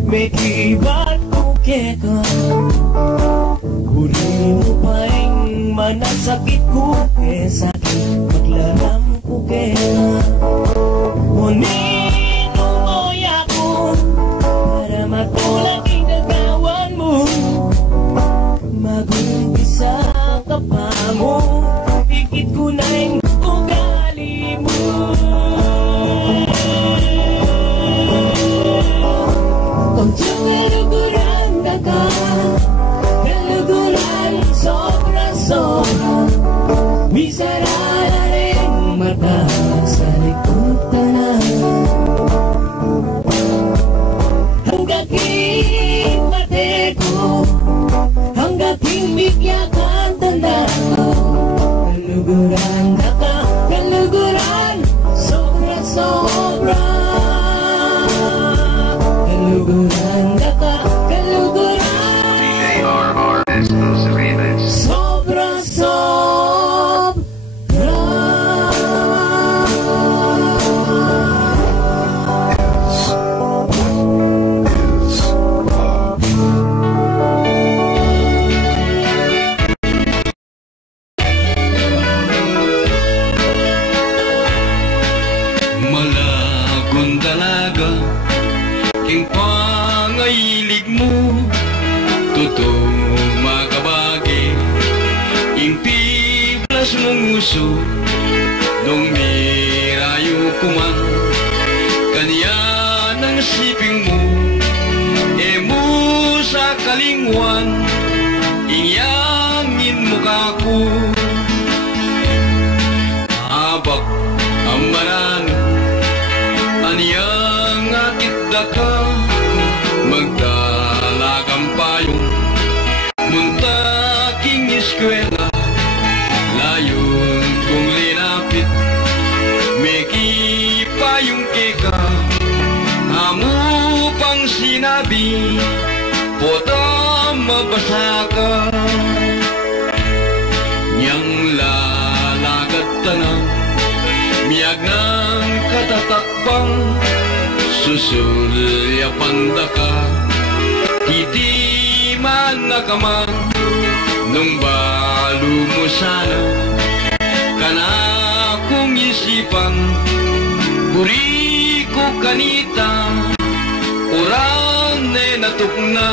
Mekibat ko keka Huli mo pa yung manasakit ko sakit maglaram ko keka Munin mo moya ko para matulak yung daga tuto makabagi impiblas menguso nung mirayo kuman kanya ng siping mo emo sa kalingwan inyangin mukha ko abak ang marano aniyang akit daka magdalagang payong muntaking eskwela layon kong linapit meki payong keka amo pang sinabi pota mabasa ka niyang lalagat tanang miyag ng katatakbang susulyapan da ka hindi man nakaman nung balo mo sana kana kong isipan puri ko kanita orang natukna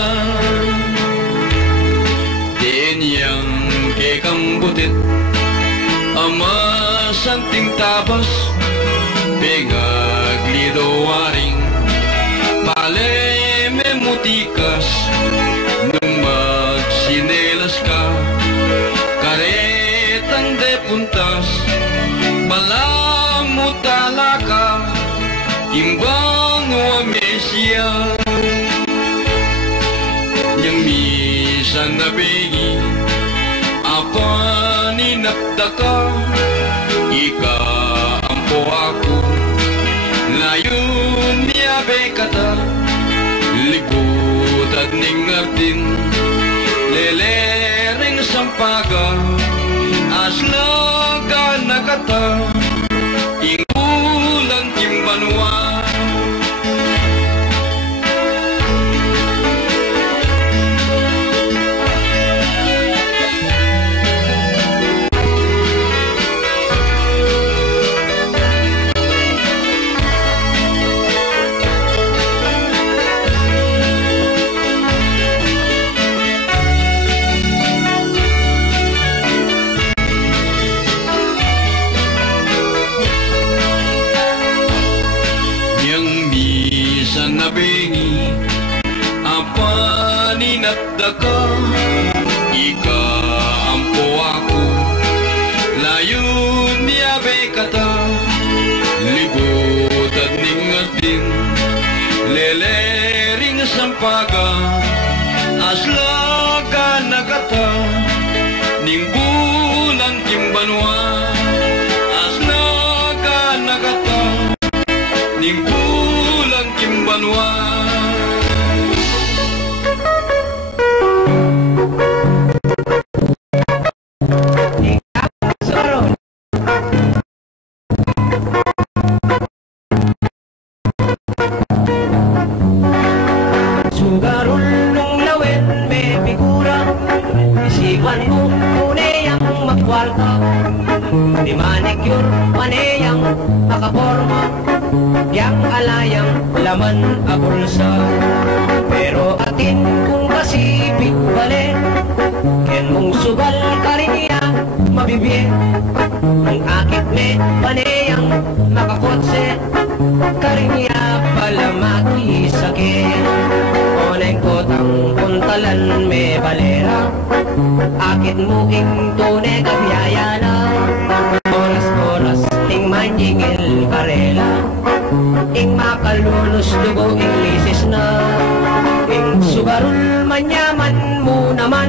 din yang kekambutit ama santing tabas pengaglido waring paleme mutikas nung magsinelas ka karetang de puntas balamutala ka imbang wa mesya yang misan na begi apa ninakdaka ika ampo ako layon niya bekata libut at ningartin lelereng sampaga aslaga nakata ingulang kimbanwa nabingi apa ninatdaka ika ampo ako layon niya bekata libut at ningatin lelering sampaga aslaga nakata ning bulan kimbanwa aslaga nakata ning bulan kimbanwa Sugarul nung lawin may figura isipan mo kuneyang magkwarta di manicure paneyang nakaporma yang alayang laman a bulsa pero atin kung kasipit bale ken mong sugal kariya mabibye ang akit me paneyang nakakotse kariya pala makisake oneng kotang puntalan me balera akit mo ing tune kabiyayana oras-oras ting manjingil karela ing makalulus dugo ing lisis na ing sugarul manyaman mo naman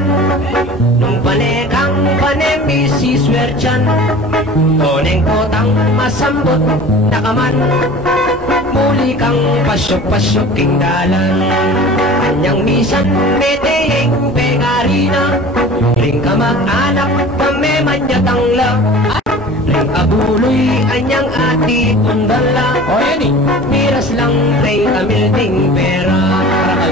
nung panekang panemisi swerchan oneng kotang masambot nakaman muli kang pasyok-pasyok king dalan kanyang misan meteheng pengarina ring ka mag-anak pamemanyatangla ring abuloy anyang ati tundala o yan eh miras lang ring amilding pera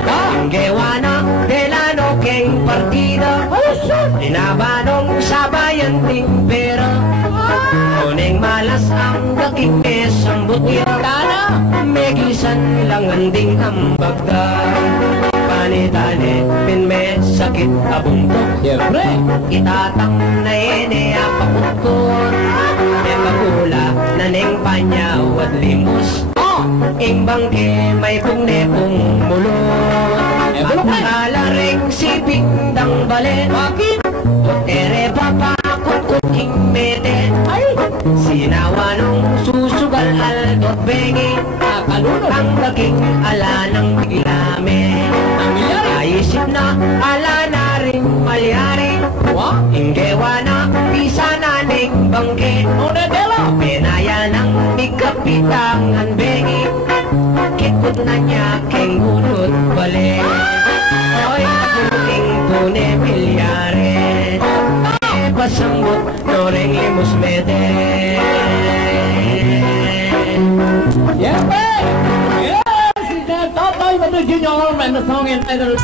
ang gewana delano keng partida dinabanong sabayan ding pera oneng malas ang daking kesang butya megisan lang anding ang bagda panitane pinmes sakit kabuntok. Siyempre. Itatang na ene apakukot, e magula na neng panyawad limos. Ing bangke may pungnepong mulot, alaring siping dang balet. Ere papakot kuting mete, sinawa nung susugal aldot bengi. Ang daking ala ng biglame, ayisip na ala na rin malyari. Inggewa na pisa na ning bangke, penaya ng ikapitangan bengi. Kikot na niya keng gunot balik, oy nakuting tune milyare. Pasambot no ring limos mede. Yes, it's the Totoy with the Junior and the song entitled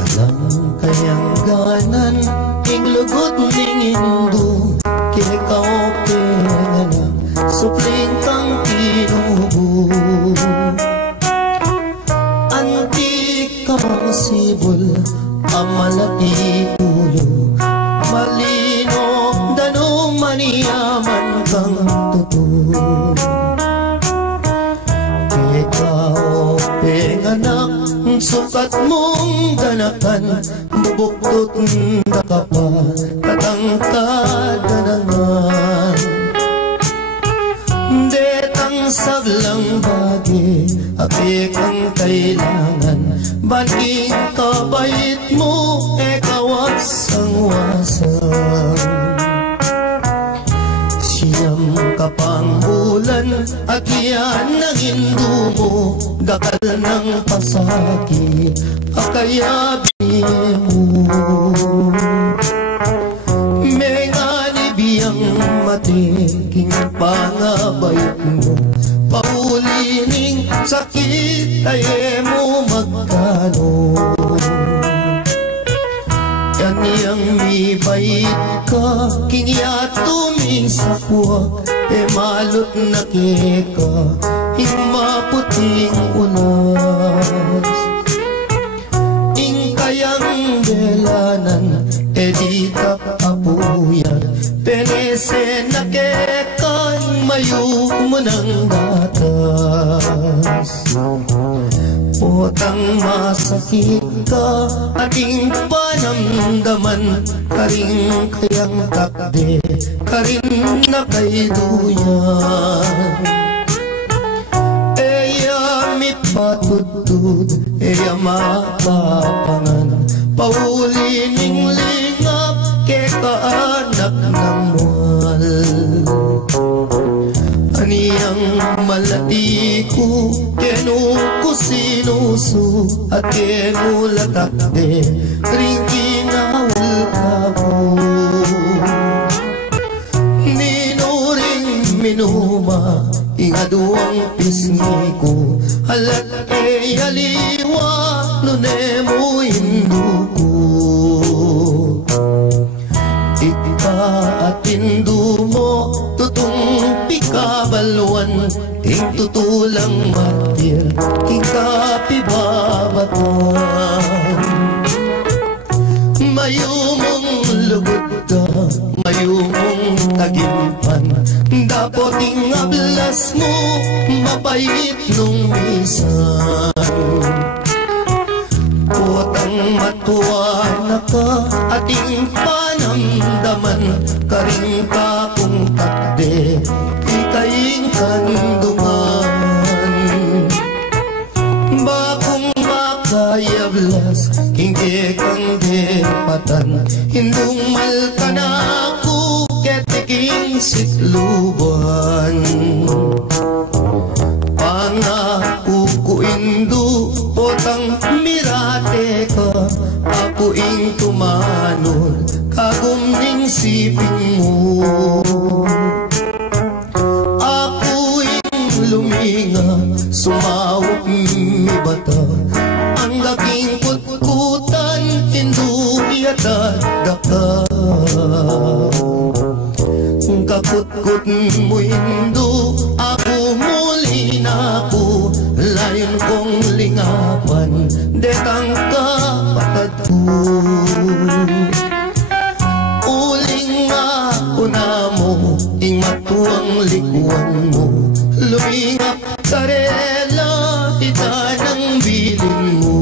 Alam kayang ganan ing lugot ning Hindu, kikaw pinala supling kang tinubo. Antik kang sibol amalati ulo, malino danong maniyaman kang totoo. Ikaw pinganak sukat mong ganakan, bubuktot na ka pa katangkad na naman. Detang sablang bagi apik ang kailangan, baling kabait mo wasang-wasang. Siyam kapang bulan at yan naging dumo, gakal ng pasakit akayabi mo. Menganibiyang matiking pangabayot mo, paulining sakit ay mo magkano. Kaniyang mibait ka, kiniya tuming sa puwak, e malot na keka, maputing unas. Ing kayang belanan, e di kapuyan, penese na kekan, mayu mo ng gatas. Potang masakit ka, ating panamdaman, karing kayang takde, karin na kay duyan. Eya mi patutod, eya mapapangan, paulining lingap, ke kaanak ng mual. Aniyang malati ko, kenu ko sinuso, at kenu latakde, ring kinawal ka ko. Ninuring minuma, ingaduang pisngi ko, halat e yaliwa, nunemo induko. Ipaatindu mo, tutong pikabalwan, ting tutulang matir, ting kapibabatan. Mayumong lugod ka, mayumong tagimpan, dapoting ablas mo, mapait nung misan. Potang matuwa na ka, ating panamdaman, karing ka kung takde, ikaing kandungan. Bakong makayablas, kingge kang depatan, hindung mal ka na ako, ketiking sikluban. Pangako ko indu, potang mirate ka, ako ing tumanod, kagumning siping mo. Ako ing luminga, sumawak mi bata, kutkut mo indo, ako muli na ako, layon kong lingapan, detang kapatid ko. Uling ako na mo, ing matuang likuan mo, lumingap karela, ita ng bilin mo.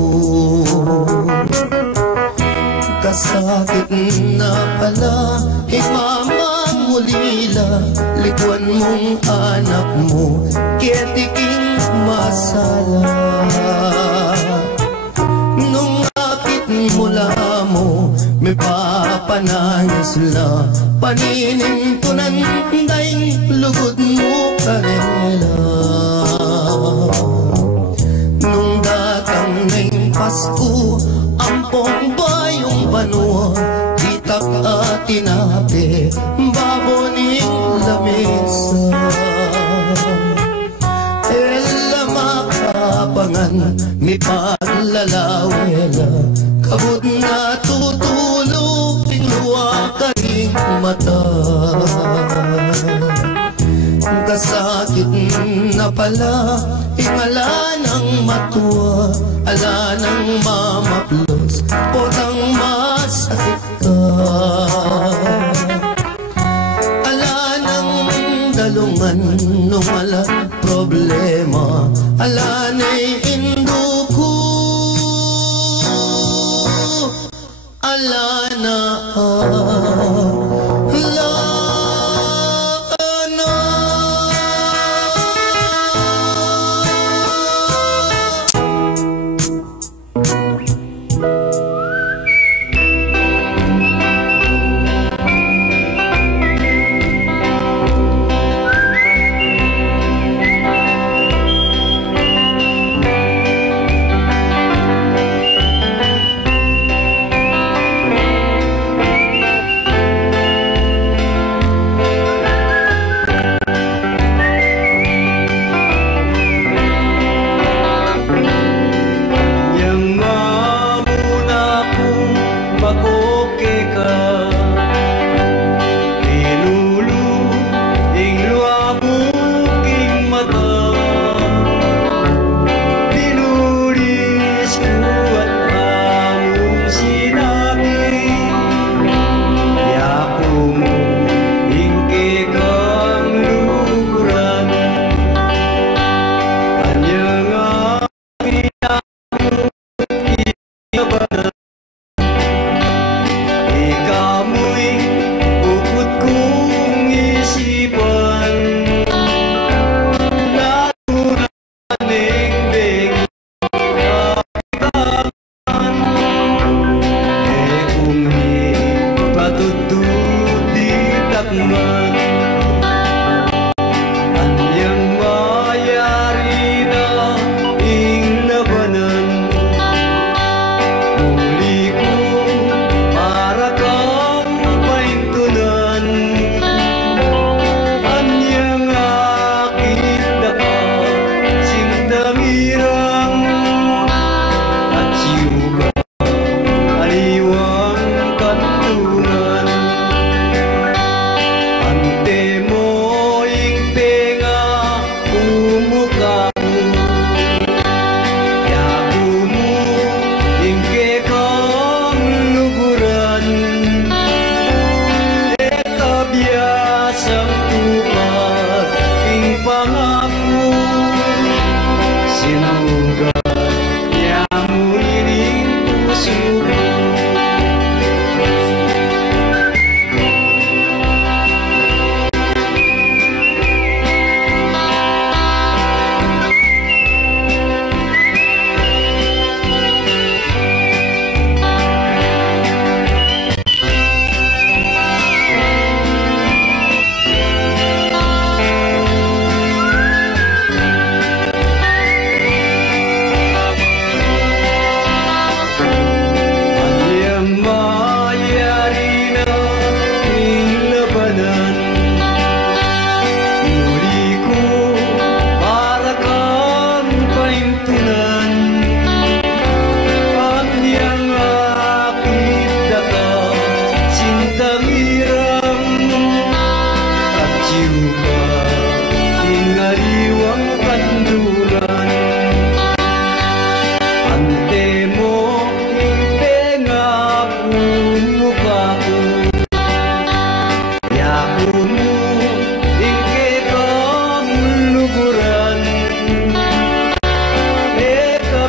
Kasakit na pala, himamang ulila, likuan mong anak mo, ketiking masala. Nung akit mula mo, may papanayos la, paninin ko nanday, lugod mo karela. Nung datang ng Pasko, ampong bayong banwa, itak at tinapi, baboning lamesa. Ela makapangan, may paglalawela, kabut na tutulog, tingluwa ka rin mata. Kasakit na pala, ingala ng matuwa, ala ng mamaplos, potang masakit ka. Ala ng dalungan, nung ala problema, ala na'y indo ko, ala na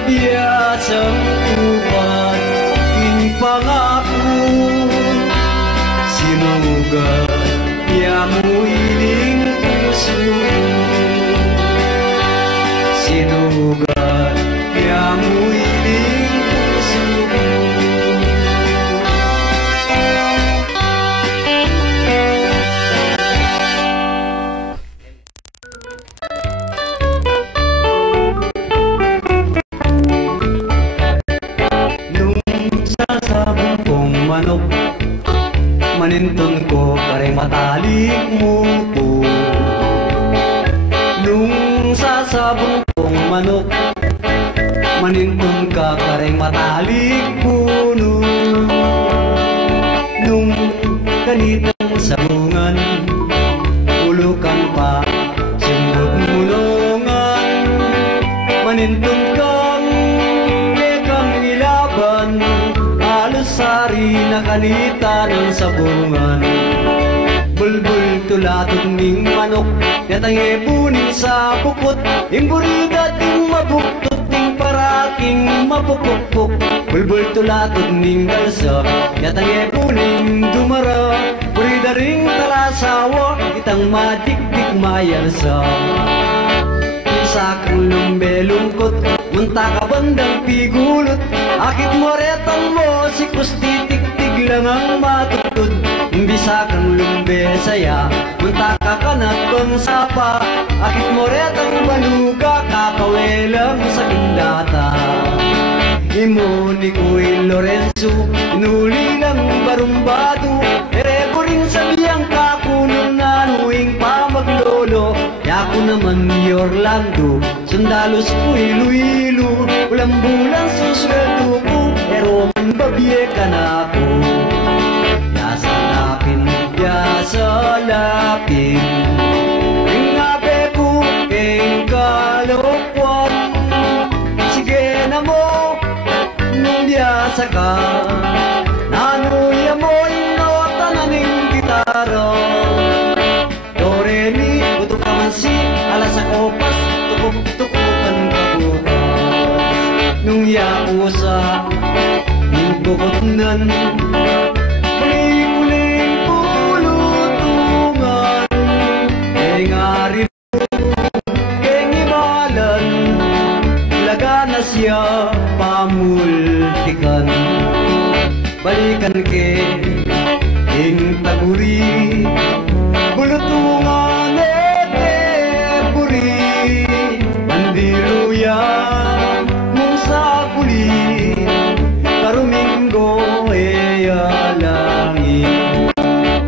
Iyasang tupad king pangako, sinugat yamu ining puso, sinugat yamu ining puso. Manok, manintun ko kare matalik mo po. Nung sasabong kong manok, manintun ka kare matalik puno. Nung kanitang sabungan, ulukan pa simbot mulungan. Manintun kang lekang ilaban, sari na kanita ng sabungan. Bulbul tulatog ning manok, yatange bunin sa bukot. Imburida ting mabuktot, ting paraking mapupukpuk. Bulbul tulatog ning dalsa, yatange bunin dumara. Burida ring talasawa, itang madikdik mayarsa. Sakang lumbe lungkot, munta ka bandang pigulot. Akit mo retang mo, si kustitik-tig lang ang matutod. Bisa kang lumbe saya, munta ka kanat kong sapa. Akit mo retang baluga, kakawelang sa kindata. Imo ni Kuy Lorenzo, inuli lang barumbado. Erebo rin sa biyang kakunon na nuwing pamaglolo. Yako naman ni Orlando, sandalos ko ilu-ilu. Ulang bulan susweldo ko, pero man babye ka na ako. Yasa lapin, ringabe ko keng kalokwan. Sige na mo, nung diasa ka, nanuya mo inota na ning gitara. Do, re, mi, buto ka man si, alas sa kopas, tukop-tukupan ka bukas. Nung yakusa, yung bukotnan, kuling-kuling pulutungan. Keng ari mo, keng imalan, laga na siya pamultikan. Balikan ke, ing taguri, bulutungan buri. Mandiruyan mong sa kuli, karuminggo langit.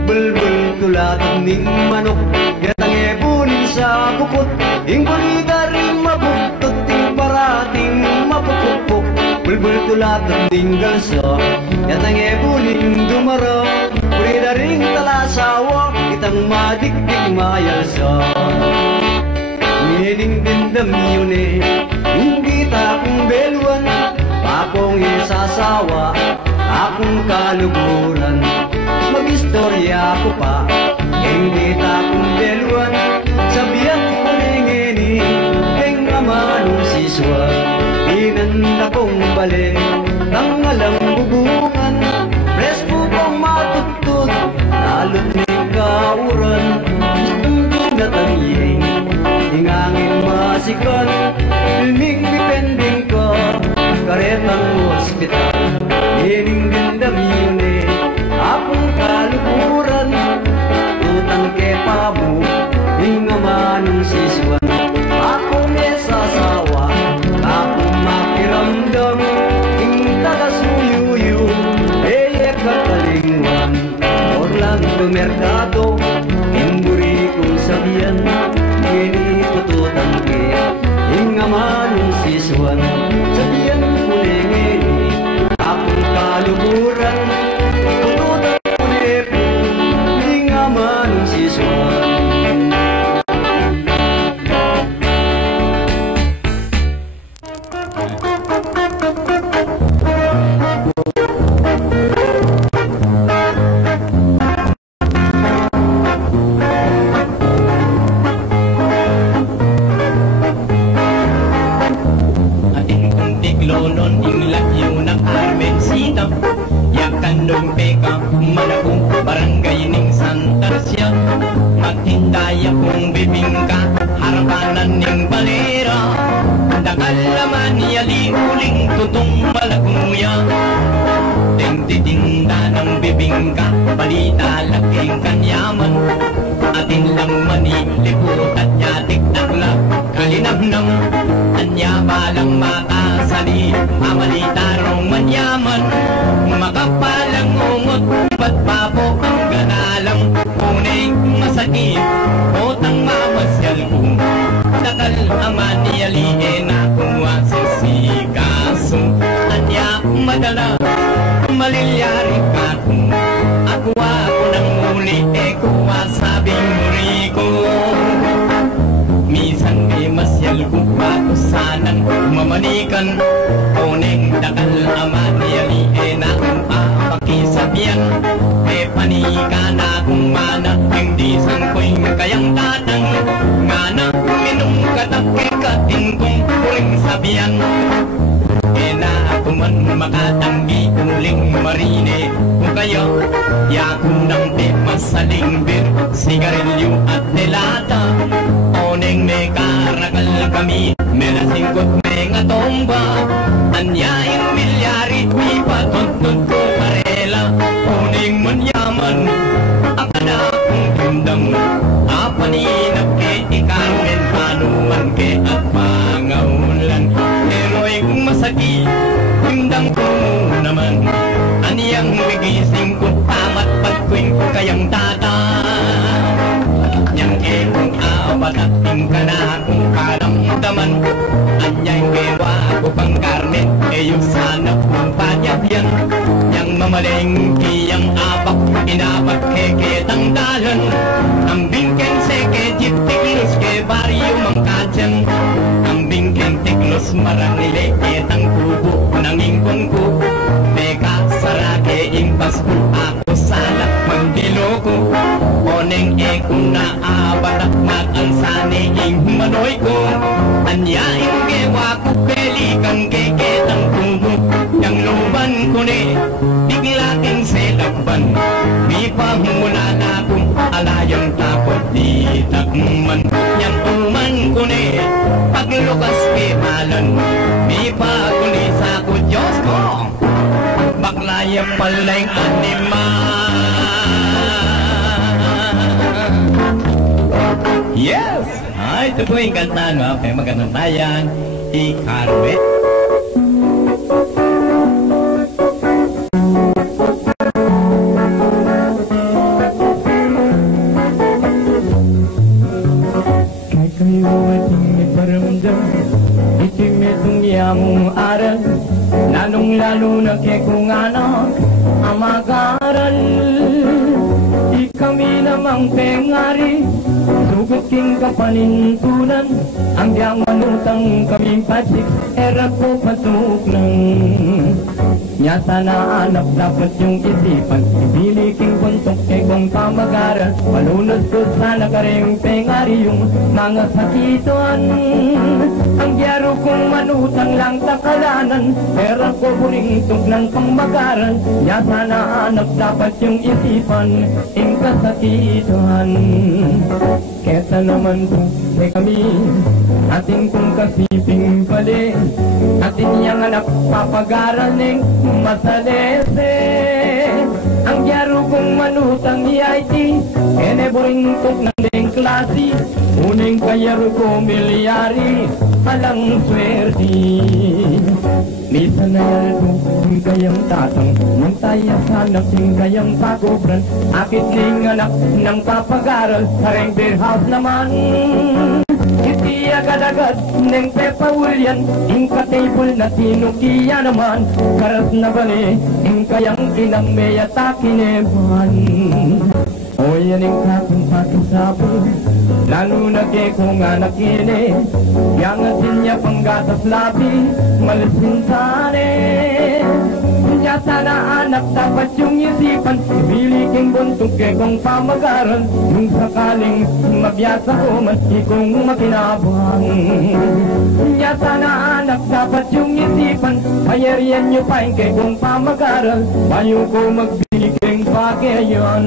Bulbul tulatag ning manok, yatange bunin sa bukot. Ing burida ring mabuktot, ting parating mapupukpuk. Bulbul tulatag ning galsa, yatange bunin dumara. Burida ring talasawa, itang madikdik mayalsa. Nining dindam yun hindi takong beluan. Akong isasawa, akong kaluguran. Mag-istorya ko pa, hindi takong beluan. Sabihan ko ningini, keng amanong siswa. Inanda kong balik, ang alam bubungan. Presko kong matutod, lalot ni kauran. Gustong pinatangyin, hingangin masikan. Ilming dipending ka, karetang hospital. Hining gandam yun akong kalukuran. Utang ke pamo, hingamanong siswan. Akong esasawa, akong makiramdam. Ing taga-suyuyu, kakalingwan. Orlando Mercado, imburi kong sabihan. Gini tututan ke, ing Nonon inglat yung ng Carmencita, yakan nung peka manakong barangay ning Santa Lucia. Magtindaya kong bibingka, harapanan ning balera, dakal naman yali uling tutong malakuya. Titinda ng bibingka, balita laking kanyaman, atin lang mani, lipot at nyatik takla, kalinamnam, anya balang mata sali, amalita rong manyaman, makapalang ungot, ba't papo ang ganalang, kunay masakit, otang mamasyal ko, dakal aman niyalihin nakuha sa sikaso, anya madala, malilyari ka kung ako ng muli, kuha sabing muri ko. Minsan may masyal ko pa ko sanang mamanikan, kuneng dakal aman niyali na kung papakisabihan, panika na kung mana, hindi sangkoy kayang tatang, nga na minum katake kating kong kuling sabihan. Na ako man makatanggi uling marine, kung kayo yakong ng masaling bir, sigarilyo at delata, oneng may karakal kami, may nasingkot may nga tomba, anyaing milyari, may patuntun ko karela, oneng manyaman, akala kong tindang, apaninap ke ikarmen, panuman ke at pangaulan, ero'y masakit, tindang ko naman, aniyang bigising ko, tamat pagkwing ko kayang tata, niyang ekong abatating ka na kung karamdaman, anyang gewa ko pang karne, yung sana kung panyabyan, niyang mamaling kiyang abak, inabak keketang dalan, ang bingkeng seke jeep tiglos ke baryo mangkadyan, ang bingkeng tiglos marangile ketang kubo nanging kongko, meka sarake impas ko ako salak mandiloko, oneng ekong naabatak makansane ing manoy ko, anyaing gewa ko pelikang keketang kubo, yang luban ko ne biglaking selakban, di pa mula na kung alayang tapot di takman, yang uman ko ne paglukas kimalan, di pa ko ni sa ko Diyos ko, baklayang palayang anima. Yes! Ay, ito po yung kanta, no? Kaya magandang tayan, Ikarbe. Mong aral, lalong lalo na kay kung anak ang mag-aaral, di kami namang pengari, sugot king kapanintunan, ang diyang manutang kami patsik, era ko pasok lang. Nya sana anak dapat yung isipan, ibili king buntok kay kung pamag-aral, malunod ko sana karing pengari yung mga sakituan, ang gyaro kong manutang lang takalanan, era ko buringtog ng pamag-aral, nya sana anak dapat yung isipan, ing kasakituan. Kesa naman po kay kami, ating kong kasiping pali, ating yang anak papag-aral ning masalese, ang gyaro kong manutang EIT, kene buringtog ng ding klase, uning kayaro ko milyari, alang swerti. Misa na yaldo, yung kayang tatang, nang taya sanak, yung kayang pagobran, akit ning anak ng papag-aral, kareng beer house naman. Itiya kadagat, neng Pepa William, ing ka-table na tinukiya naman, karas na bali, ing kayang inang may atakineman. O yan ang kakong pakisabi, lalo na kay kong anak ini, yang asin niya panggatas labi, malisin sane. Niya sana anak dapat yung isipan, biliking buntong kong pamag-aral. Kung sakaling mabiyasa ko man, ikong makinabang. Kaya sana anak dapat yung isipan, payarian nyo pa yung kong pamag-aral. Bayo ko magbiliking pagayon,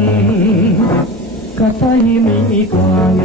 katahimikan.